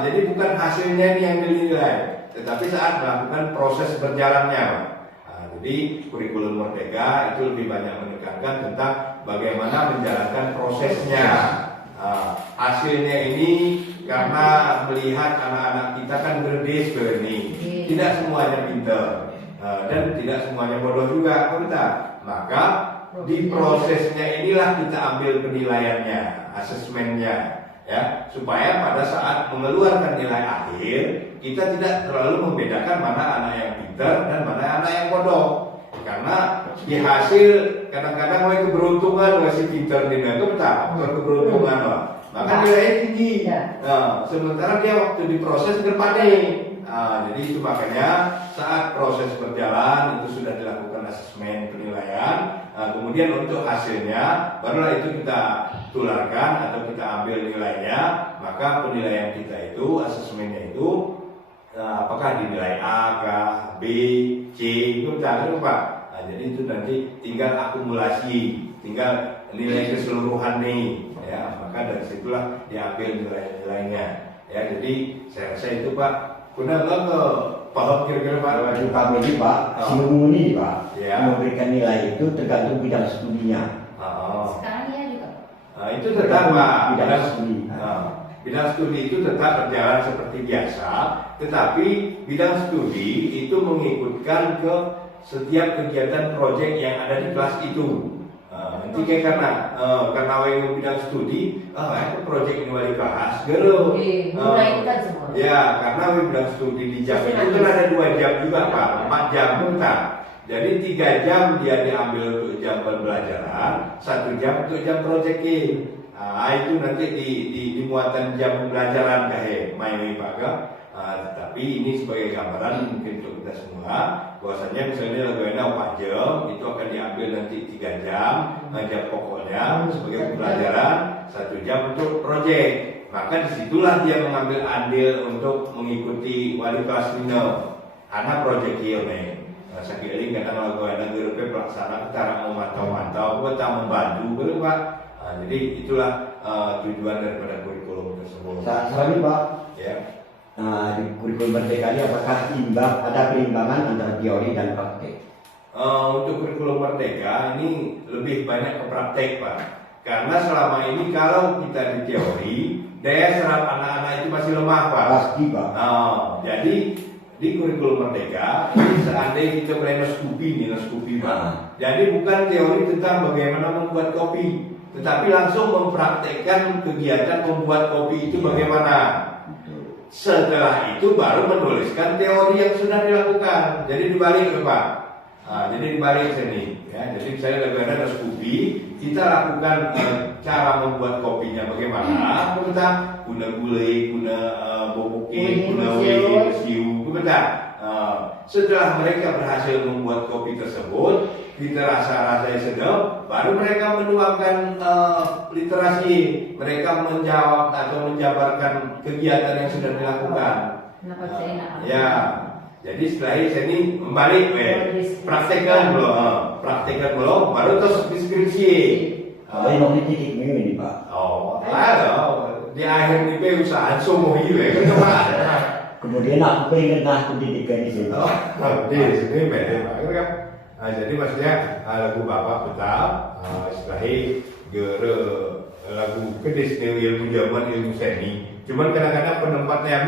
Jadi bukan hasilnya ini yang dinilai, tetapi saat melakukan proses berjalannya. jadi kurikulum Merdeka itu lebih banyak menekankan tentang bagaimana menjalankan prosesnya. Hasilnya ini karena melihat anak-anak kita kan berdes nih, tidak semuanya pinter dan tidak semuanya bodoh juga, maka di prosesnya inilah kita ambil penilaiannya, asesmennya, ya, supaya pada saat mengeluarkan nilai akhir kita tidak terlalu membedakan mana anak yang pintar dan mana anak yang bodoh. Karena di hasil kadang-kadang keberuntungan masih pintar di negara, keberuntungan maka nilainya tinggi. Sementara dia waktu diproses terpanik. Jadi itu makanya saat proses berjalan itu sudah dilakukan asesmen penilaian. Kemudian untuk hasilnya barulah itu kita tularkan atau kita ambil nilainya. Maka penilaian kita itu, asesmennya itu apakah dinilai A, B, C, itu Pak. Jadi itu nanti tinggal akumulasi, tinggal nilai keseluruhan nih, ya. Maka dari situlah diambil nilai-nilainya, ya. Jadi saya rasa itu Pak. Kuna ke paham kira-kira Pak? Bagi kami ini Pak, Sinung ini Pak, ya, memberikan nilai itu tergantung bidang studinya. Sekarang dia juga. Itu tetap Pak, bidang studi. Bidang studi itu tetap berjalan seperti biasa, tetapi bidang studi itu mengikutkan ke setiap kegiatan proyek yang ada di kelas itu. Nanti kayak karena bidang studi, itu proyek ini wali kelas, gero. Ya, karena bidang studi di jam itu kan ada 2 jam juga Pak, 4 jam bentar. Jadi 3 jam dia diambil untuk jam pembelajaran, 1 jam untuk jam proyekin. Itu nanti di muatan jam pembelajaran main Pak. Tetapi ini sebagai gambaran mungkin untuk kita semua, bahwasanya misalnya lagu 4 jam itu akan diambil nanti 3 jam pokoknya sebagai pembelajaran, 1 jam untuk proyek. Maka disitulah dia mengambil andil untuk mengikuti wali kelas Nino anak proyek ini. Sakit ini kadang lagu grup pelaksana kita memantau-mantau, kita membantu Pak. Jadi itulah tujuan daripada kurikulum tersebut. Saat ini Pak, ya. Di kurikulum Merdeka ini apakah ada perimbangan antara teori dan praktek? Untuk kurikulum Merdeka ini lebih banyak ke praktek Pak. Karena selama ini kalau kita di teori, daya serap anak-anak itu masih lemah Pak. Pasti Pak. Jadi di kurikulum Merdeka ini seandainya kita mulai Neskupi Pak. Jadi bukan teori tentang bagaimana membuat kopi, tetapi langsung mempraktekkan kegiatan membuat kopi itu bagaimana. Setelah itu baru menuliskan teori yang sudah dilakukan. Jadi dibalik Pak. Jadi dibalik sini. Ya. Jadi misalnya ada Neskupi, kita lakukan cara membuat kopinya bagaimana. Kita guna gulai, guna boboke, guna siu, setelah mereka berhasil membuat kopi tersebut, kita rasa-rasanya sedap, baru mereka menuangkan literasi, mereka menjawab atau menjabarkan kegiatan yang sudah dilakukan. Ya, jadi setelah ini membalik, praktekkan belum, baru terus deskripsi. Ini mau titik ini Pak. Di akhir ini usaha semua ini, Kemudian aku pengen pendidikan di sini. Di sini beda Pak. Jadi maksudnya lagu Bapak tetap setelah lagu kedis ilmu zaman ilmu seni. Cuman kadang-kadang penempatnya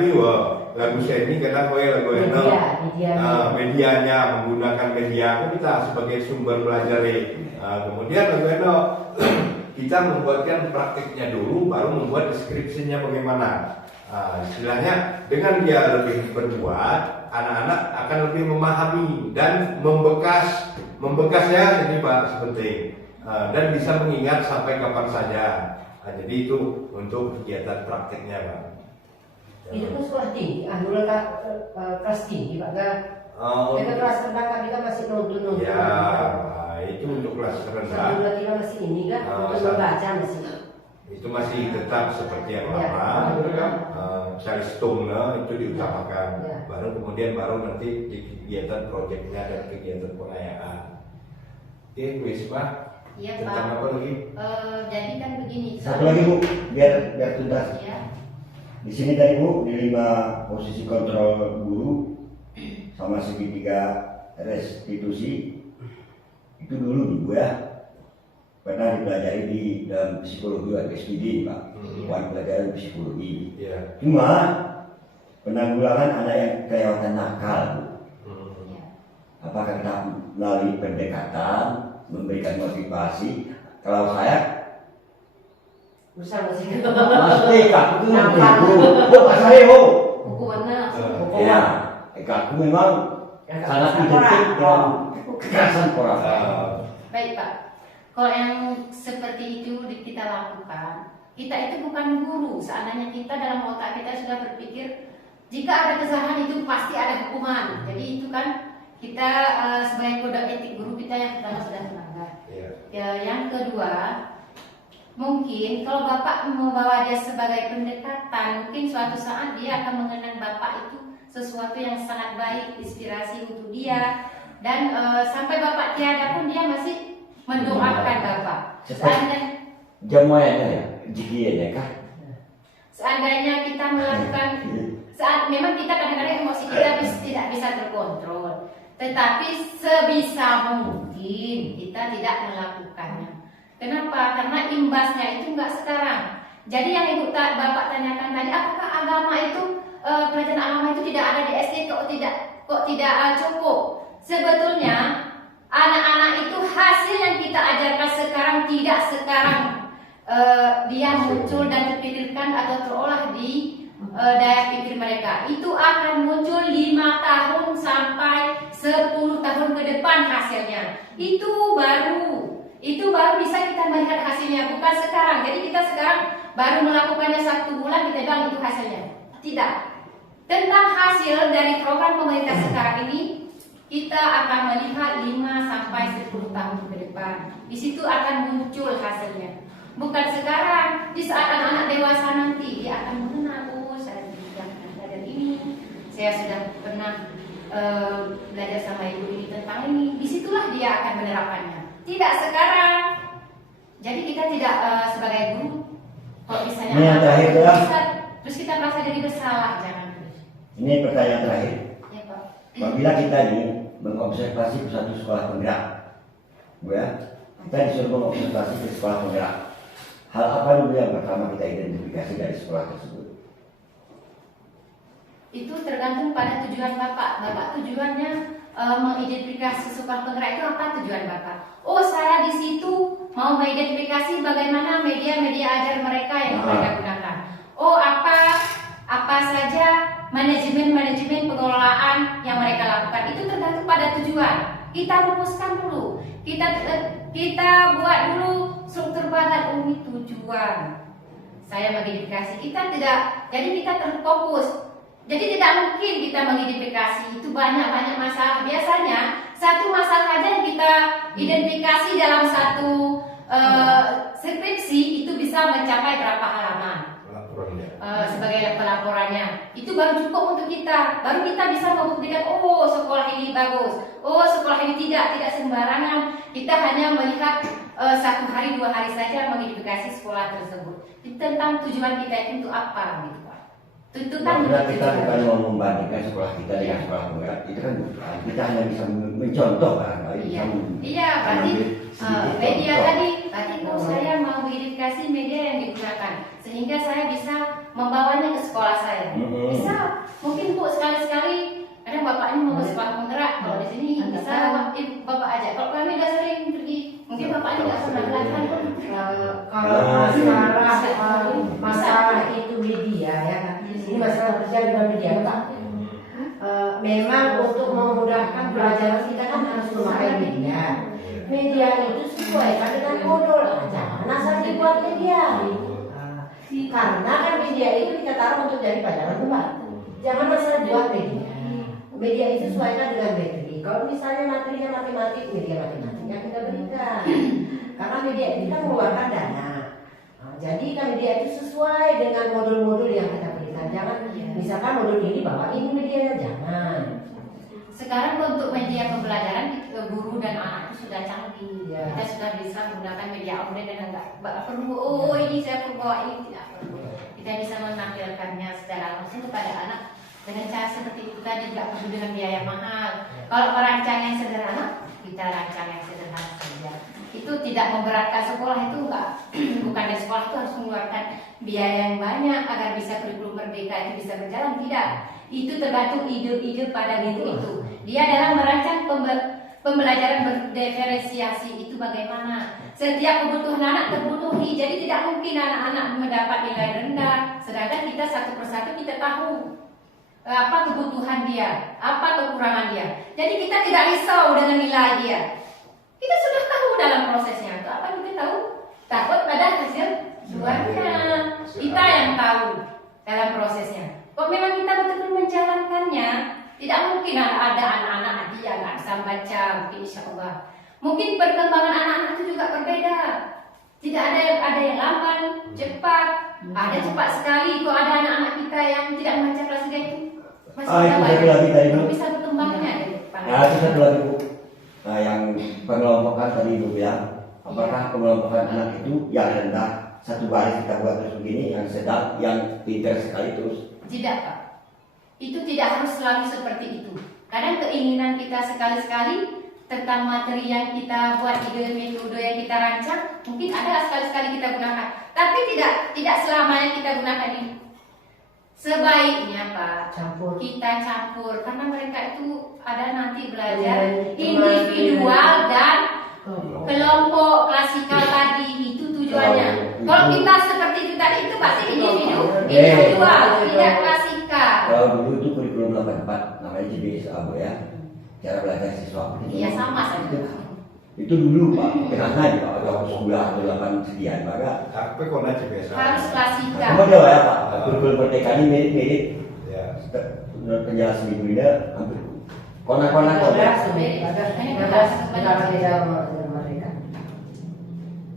lagu seni kadang lagu medianya menggunakan media kita sebagai sumber belajar. Kemudian lagu kita membuatkan praktiknya dulu, baru membuat deskripsinya bagaimana. Istilahnya dengan dia lebih berbuat, anak-anak akan lebih memahami dan membekasnya ini Pak seperti dan bisa mengingat sampai kapan saja. Jadi itu untuk kegiatan praktiknya Pak. Itu kan sekolah tinggi, kelas tinggi Pak. Kelas rendah kita masih nonton. Ya, itu untuk kelas rendah. Kita masih ini kan, untuk membaca masih. Itu masih tetap seperti yang lama, cari stone itu diutamakan. Baru kemudian nanti di kegiatan proyeknya dan kegiatan pengayaan. Oke, wis Pak. Iya Tentang Pak. apa lagi? Jadi kan begini. Satu lagi Bu, biar tuntas. Ya. Di sini tadi Bu, di 5 posisi kontrol guru sama segitiga restitusi itu dulu Bu ya pernah dipelajari di dalam psikologi atau SPD Pak, bukan pelajaran psikologi. Cuma penanggulangan anak yang kelewatan nakal Bu. Apakah kita melalui pendekatan, memberikan motivasi? Kalau saya Musik pasti aku itu saya Hukumannya ya, aku memang sangat identik dengan kekerasan orang. baik Pak. Kalau yang seperti itu kita lakukan, kita itu bukan guru. Seandainya kita dalam otak kita sudah berpikir jika ada kesalahan itu pasti ada hukuman. Jadi itu kan kita sebagai kode etik guru kita yang pertama sudah melanggar. Ya, yang kedua, mungkin kalau Bapak membawa dia sebagai pendekatan, mungkin suatu saat dia akan mengenang Bapak itu sesuatu yang sangat baik, inspirasi untuk dia. Dan sampai Bapak tiada pun dia masih mendoakan Bapak. Seandainya kita melakukan memang kita kadang-kadang emosi kita tidak bisa terkontrol, tetapi sebisa mungkin kita tidak melakukannya. Kenapa? Karena imbasnya itu enggak sekarang. Jadi yang Ibu Bapak tanyakan tadi, apakah agama itu pelajaran agama itu tidak ada di SD kok tidak cukup? Sebetulnya anak-anak itu hasil yang kita ajarkan sekarang tidak sekarang dia muncul dan terpikirkan atau terolah di daya pikir mereka. Itu akan muncul 5 tahun sampai 10 tahun ke depan hasilnya. Itu baru bisa kita melihat hasilnya, bukan sekarang. Jadi kita sekarang baru melakukannya 1 bulan kita bilang itu hasilnya. Tidak. Tentang hasil dari program pemerintah sekarang ini, kita akan melihat 5 sampai 10 tahun ke depan. Di situ akan muncul hasilnya. Bukan sekarang, di saat anak-anak dewasa nanti dia akan mengenal, oh saya belajar ini, saya sudah pernah belajar sama ibu ini tentang ini. Disitulah dia akan menerapkannya. Tidak sekarang. Jadi kita tidak sebagai guru, kalau misalnya ini yang terakhir ya. Terus kita merasa jadi bersalah, jangan. Ini pertanyaan terakhir. Ya Pak. Apabila kita ini mengobservasi ke satu sekolah penggerak, Bu ya, kita disuruh mengobservasi ke sekolah penggerak. Hal apa dulu yang pertama kita identifikasi dari sekolah tersebut? Itu tergantung pada tujuan Bapak. Bapak tujuannya mengidentifikasi sekolah penggerak itu apa tujuan Bapak? Oh, saya di situ mau mengidentifikasi bagaimana media-media ajar mereka yang mereka gunakan. Oh, apa saja manajemen pengelolaan yang mereka lakukan. Itu tergantung pada tujuan. Kita rumuskan dulu. Kita buat dulu struktur badan ini tujuan. Saya mengidentifikasi. Jadi kita terfokus. Jadi tidak mungkin kita mengidentifikasi itu banyak masalah. Biasanya satu masalah aja yang kita identifikasi dalam satu skripsi itu bisa mencapai berapa halaman. Sebagai pelaporannya itu baru cukup untuk kita. Baru kita bisa membuktikan, oh sekolah ini bagus, oh sekolah ini tidak sembarangan. Kita hanya melihat 1 hari 2 hari saja mengidentifikasi sekolah tersebut. Tentang tujuan kita itu untuk apa gitu Pak. Tuntutan kita bukan mau membandingkan sekolah kita dengan sekolah penggerak, itu kan bukan. Kita hanya bisa mencontoh barangkali. Iya, berarti media tadi, kalau saya mau mengidentifikasi media yang digunakan, sehingga saya bisa membawanya ke sekolah saya. Bisa, mungkin Bu sekali-sekali, kadang Bapak ini mau ke sekolah penggerak, kalau di sini bisa Bapak aja. Kalau kami udah sering pergi, mungkin Bapak ini nggak pernah melakukan. Kalau masalah itu media ya kan, ini masalah kerja dengan media Pak. Memang untuk memudahkan pelajaran kita kan harus memakai media. Media itu sesuaikan dengan modul, jangan asal dibuat media. Karena kan media itu kita taruh untuk jadi pelajaran Pak. Jangan asal buat media. Media itu sesuaikan dengan materi. Kalau misalnya materinya matematik, media matematiknya kita berikan. Karena media itu kan mengeluarkan dana. Jadi kan media itu sesuai dengan modul-modul yang kita berikan. Jangan misalkan modul ini bawa ini medianya, jangan. Sekarang untuk media pembelajaran guru dan anak itu sudah canggih. Kita sudah bisa menggunakan media online dan enggak perlu. Oh ini saya perlu bawa ini, tidak perlu. Kita bisa menampilkannya secara langsung kepada anak Dengan cara seperti itu tadi nggak perlu dengan biaya mahal. Kalau merancang yang sederhana, kita rancang yang sederhana saja. Itu tidak memberatkan sekolah, itu enggak. Bukan dari sekolah itu harus mengeluarkan biaya yang banyak agar bisa kurikulum merdeka itu bisa berjalan, tidak. Itu tergantung ide-ide pada diri itu. Dia dalam merancang pembelajaran berdiferensiasi itu bagaimana. Setiap kebutuhan anak terpenuhi, jadi tidak mungkin anak-anak mendapat nilai rendah. Sedangkan kita satu persatu kita tahu apa kebutuhan dia, apa kekurangan dia. Jadi kita tidak risau dengan nilai dia. Kita sudah tahu dalam prosesnya itu apa, kita tahu. Takut pada hasil luarnya. Kita yang tahu dalam prosesnya. Kalau memang kita betul-betul menjalankannya, tidak mungkin ada anak-anak nanti yang nggak bisa baca, insya Allah. Mungkin perkembangan anak-anak itu juga berbeda. Tidak ada yang lamban, cepat, ada cepat sekali. Kalau ada anak-anak kita yang tidak membaca kelas 3 itu masih belum bisa berkembangnya. Nah, itu satu lagi Bu. Nah, yang pengelompokan tadi Bu bilang, apakah pengelompokan anak itu yang rendah satu baris kita buat terus begini, yang sedang, yang pintar sekali terus? Tidak Pak, itu tidak harus selalu seperti itu. Kadang keinginan kita sekali-sekali tentang materi yang kita buat, ide metode yang kita rancang, mungkin ada sekali-sekali kita gunakan. Tapi tidak selamanya kita gunakan ini. Sebaiknya Pak, kita campur karena mereka itu ada nanti belajar individual dan kelompok klasikal tadi, itu tujuannya. Kalau kita seperti itu tadi itu pasti individual, tidak klasikal. Kalau dulu itu kurikulum 84 namanya JBSA Bu ya, cara belajar siswa. Iya sama saja. Itu dulu Pak, kenapa di Pak ada sebuah atau 8 sekian Pak? Tapi kok nanti biasa. Harus klasikal. Apa dia ya Pak? Kurikulum merdeka ini mirip-mirip. Ya. Menurut penjelasan Ibu Ida, hampir kona-kona kok.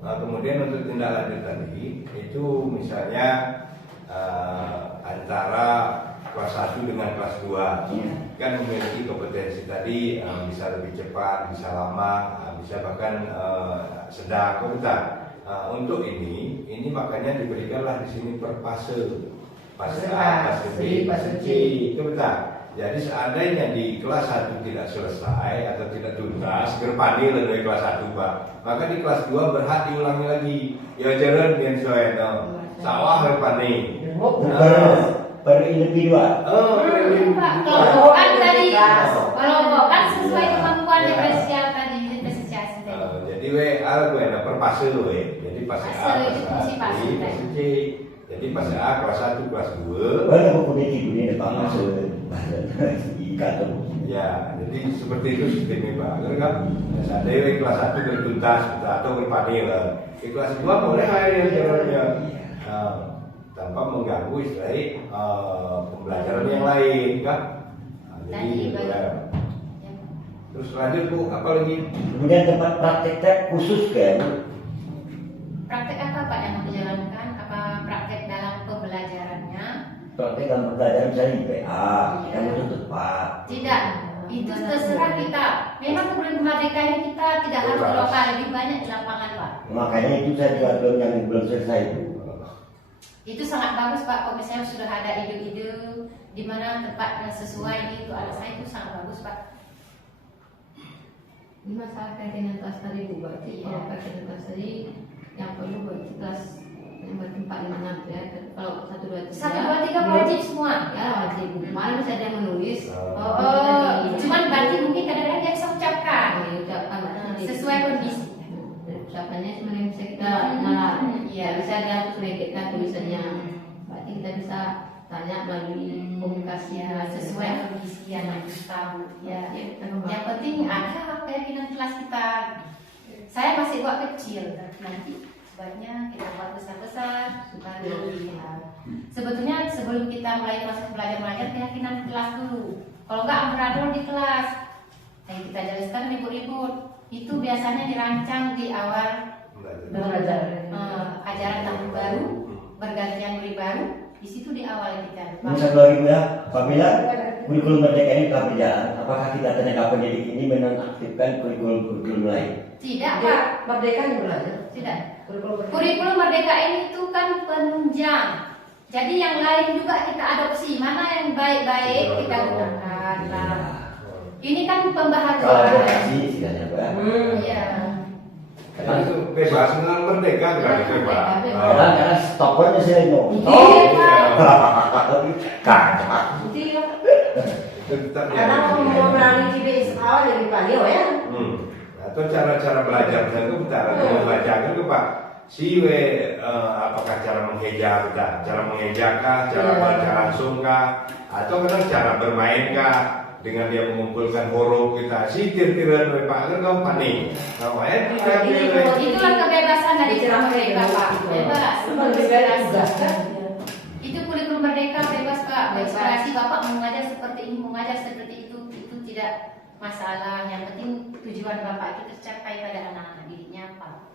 Nah, kemudian untuk tindak lanjut tadi itu misalnya antara kelas 1 dengan kelas 2 kan memiliki kompetensi tadi, bisa lebih cepat, bisa lama, bisa bahkan sedang komentar. Untuk ini makanya diberikanlah di sini per fase A, fase B, fase C, itu betul. Jadi seandainya di kelas 1 tidak selesai atau tidak tuntas, gerpani dari kelas 1 Pak, maka di kelas 2 berhak diulangi lagi. Ya jalan yang sesuai sawah gerpani. Per individual. Kelompokan tadi, kelompokan sesuai kemampuan diferensial tadi, diferensiasi tadi. Jadi per fase jadi fase A, fase B, fase C. Jadi fase A kelas 1, kelas 2. Banyak buku ini Pak masuk. Ya, jadi seperti itu sistemnya Pak. Kan seandainya kelas 1 bertuntas atau berpanil, kelas 2 boleh aja jalannya. Tanpa mengganggu istilah pembelajaran yang lain kan. Jadi terus lanjut Bu, apa lagi? Kemudian tempat praktek khusus kan? Praktek apa Pak yang dijalankan? Apa praktek dalam pembelajarannya? Praktek dalam pembelajaran misalnya IPA, yang butuh tempat. Tidak, itu terserah kita. Memang kurikulum merdeka ini kita tidak harus di lokal, lebih banyak di lapangan Pak. Makanya itu saya juga belum selesai Bu. Itu sangat bagus Pak, kalau misalnya sudah ada ide-ide di mana tempat sesuai itu anak saya, itu sangat bagus Pak. Ini masalah kaitan kelas tadi Bu, berarti kalau kaitan kelas tadi yang perlu berarti kelas yang bertempat 5 6 ya. Kalau 1 2 3 1 2 3 wajib semua. ya wajib. Kemarin masih ada yang menulis. Cuman berarti mungkin kadang-kadang dia bisa ucapkan Ucapkan sesuai kondisi. Ucapannya sebenarnya bisa kita nalar. Iya. Bisa ada seleketkan tulisannya. Berarti kita bisa tanya melalui komunikasi Sesuai kondisi yang kita tahu. Ya. kita Yang penting ada keyakinan kelas kita. Saya masih buat kecil, nanti sebaiknya kita buat besar-besar. Sebetulnya sebelum kita mulai proses belajar keyakinan kelas dulu. Kalau nggak amburadul di kelas, yang kita jelaskan ribut-ribut. Itu biasanya dirancang di awal ajaran tahun baru, bergantian murid baru. Di situ di awal kita. Ini satu lagi Bu ya, apabila kurikulum merdeka ini telah berjalan, apakah kita tenaga pendidik ini menonaktifkan kurikulum lain? Tidak Pak, Merdeka yang belajar. tidak. Kurikulum merdeka ini itu kan penunjang Jadi yang lain juga kita adopsi, mana yang baik-baik kita gunakan. Nah, ini kan Kalau pembaharuan. lokasi istilahnya Bu ya. Iya. Karena itu bebas dengan merdeka kan bebas. Karena stopnya saya mau. Iya. Kacau. Karena mau melalui CBS awal dari Palio ya. Atau cara-cara belajarnya itu cara membaca itu Pak. Apakah cara mengeja kita, cara mengejakah, cara baca langsung kah, atau kadang cara bermain kah, dengan dia mengumpulkan huruf kita, tir-tiran oleh Pak kan kau panik. Kau tidak boleh. Itulah kebebasan dari mereka Pak. Bebas. Bebas. Itu kurikulum merdeka bebas Pak. Berekspresi Bapak mau mengajar seperti ini, mau mengajar seperti itu tidak masalah. Yang penting tujuan Bapak itu tercapai pada anak-anak didiknya Pak.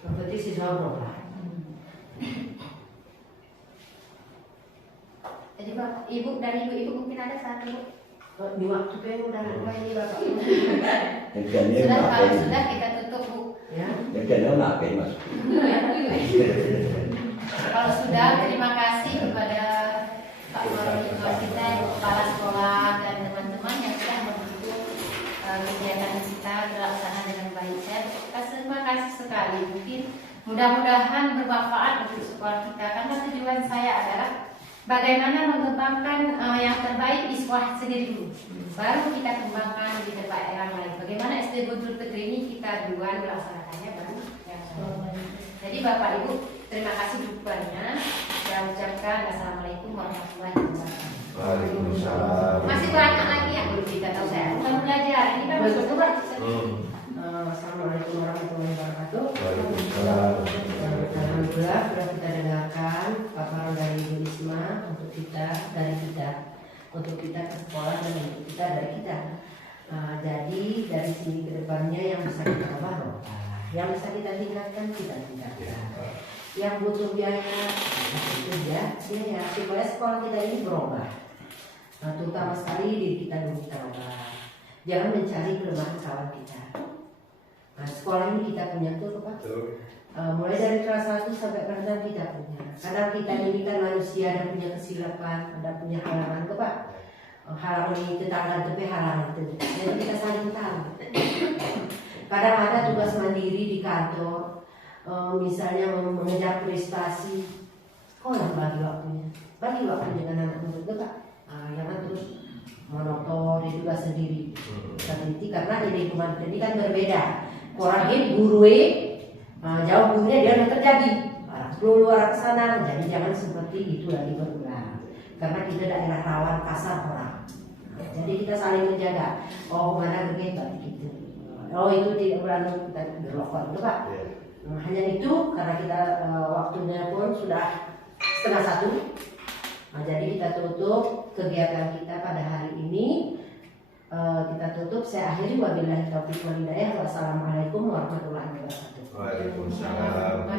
Berarti siswa berapa? Jadi Bapak, Ibu dari Ibu mungkin ada satu. Di waktu itu udah lupa ini Bapak. Sudah kalau sudah kita tutup Bu. Ya. Mas. Kalau sudah terima kasih kepada Pak Guru kita, kepala sekolah dan teman-teman yang sudah mendukung kegiatan kita terlaksana dengan baik. Saya terima kasih sekali. Mungkin mudah-mudahan bermanfaat untuk sekolah kita karena tujuan saya adalah bagaimana mengembangkan yang terbaik di sekolah sendiri dulu. Baru kita kembangkan di tempat yang lain. Bagaimana SD Guntur Tegri ini kita duluan melaksanakannya baru yang lain. Jadi Bapak Ibu terima kasih dukungannya. Saya ucapkan assalamualaikum warahmatullahi wabarakatuh. Waalaikumsalam. Masih banyak lagi yang belum kita tahu saya. Bukan belajar ini kan masuk coba. Assalamualaikum warahmatullahi wabarakatuh. Waalaikumsalam. Alhamdulillah sudah kita dengarkan paparan dari Ibu Isma untuk kita dari kita untuk kita ke sekolah dan untuk kita dari kita. Jadi dari sini ke depannya yang bisa kita ubah, yang bisa kita tingkatkan kita tingkatkan. Yang butuh biaya itu ya supaya sekolah kita ini berubah. Terutama sekali diri kita dulu kita ubah. Jangan mencari kelemahan kawan kita. Sekolah ini kita punya tuh Pak. Mulai dari kelas 1 sampai kelas 6 kita punya. Kadang kita ini kan manusia ada punya kesilapan, ada punya halangan tuh Pak. Halangan ini tetangga tapi halangan itu. Jadi kita saling tahu. Kadang ada tugas mandiri di kantor, misalnya mengejar prestasi. Sekolah bagi waktunya dengan anak murid tuh Pak. Jangan terus monoton di tugas sendiri. Karena ini kan berbeda. Orang ini guru jauh gurunya dia udah terjadi keluar ke sana, jadi jangan seperti itu lagi berulang karena kita daerah rawan kasar orang. Jadi kita saling menjaga. Mana begitu gitu. Itu tidak berlalu kita berlakukan itu Pak. Hanya itu karena kita waktunya pun sudah 12:30. Jadi kita tutup kegiatan kita pada hari ini. Kita tutup, saya akhiri wabillahi taufiq wal hidayah. Wassalamualaikum warahmatullahi wabarakatuh. Waalaikumsalam.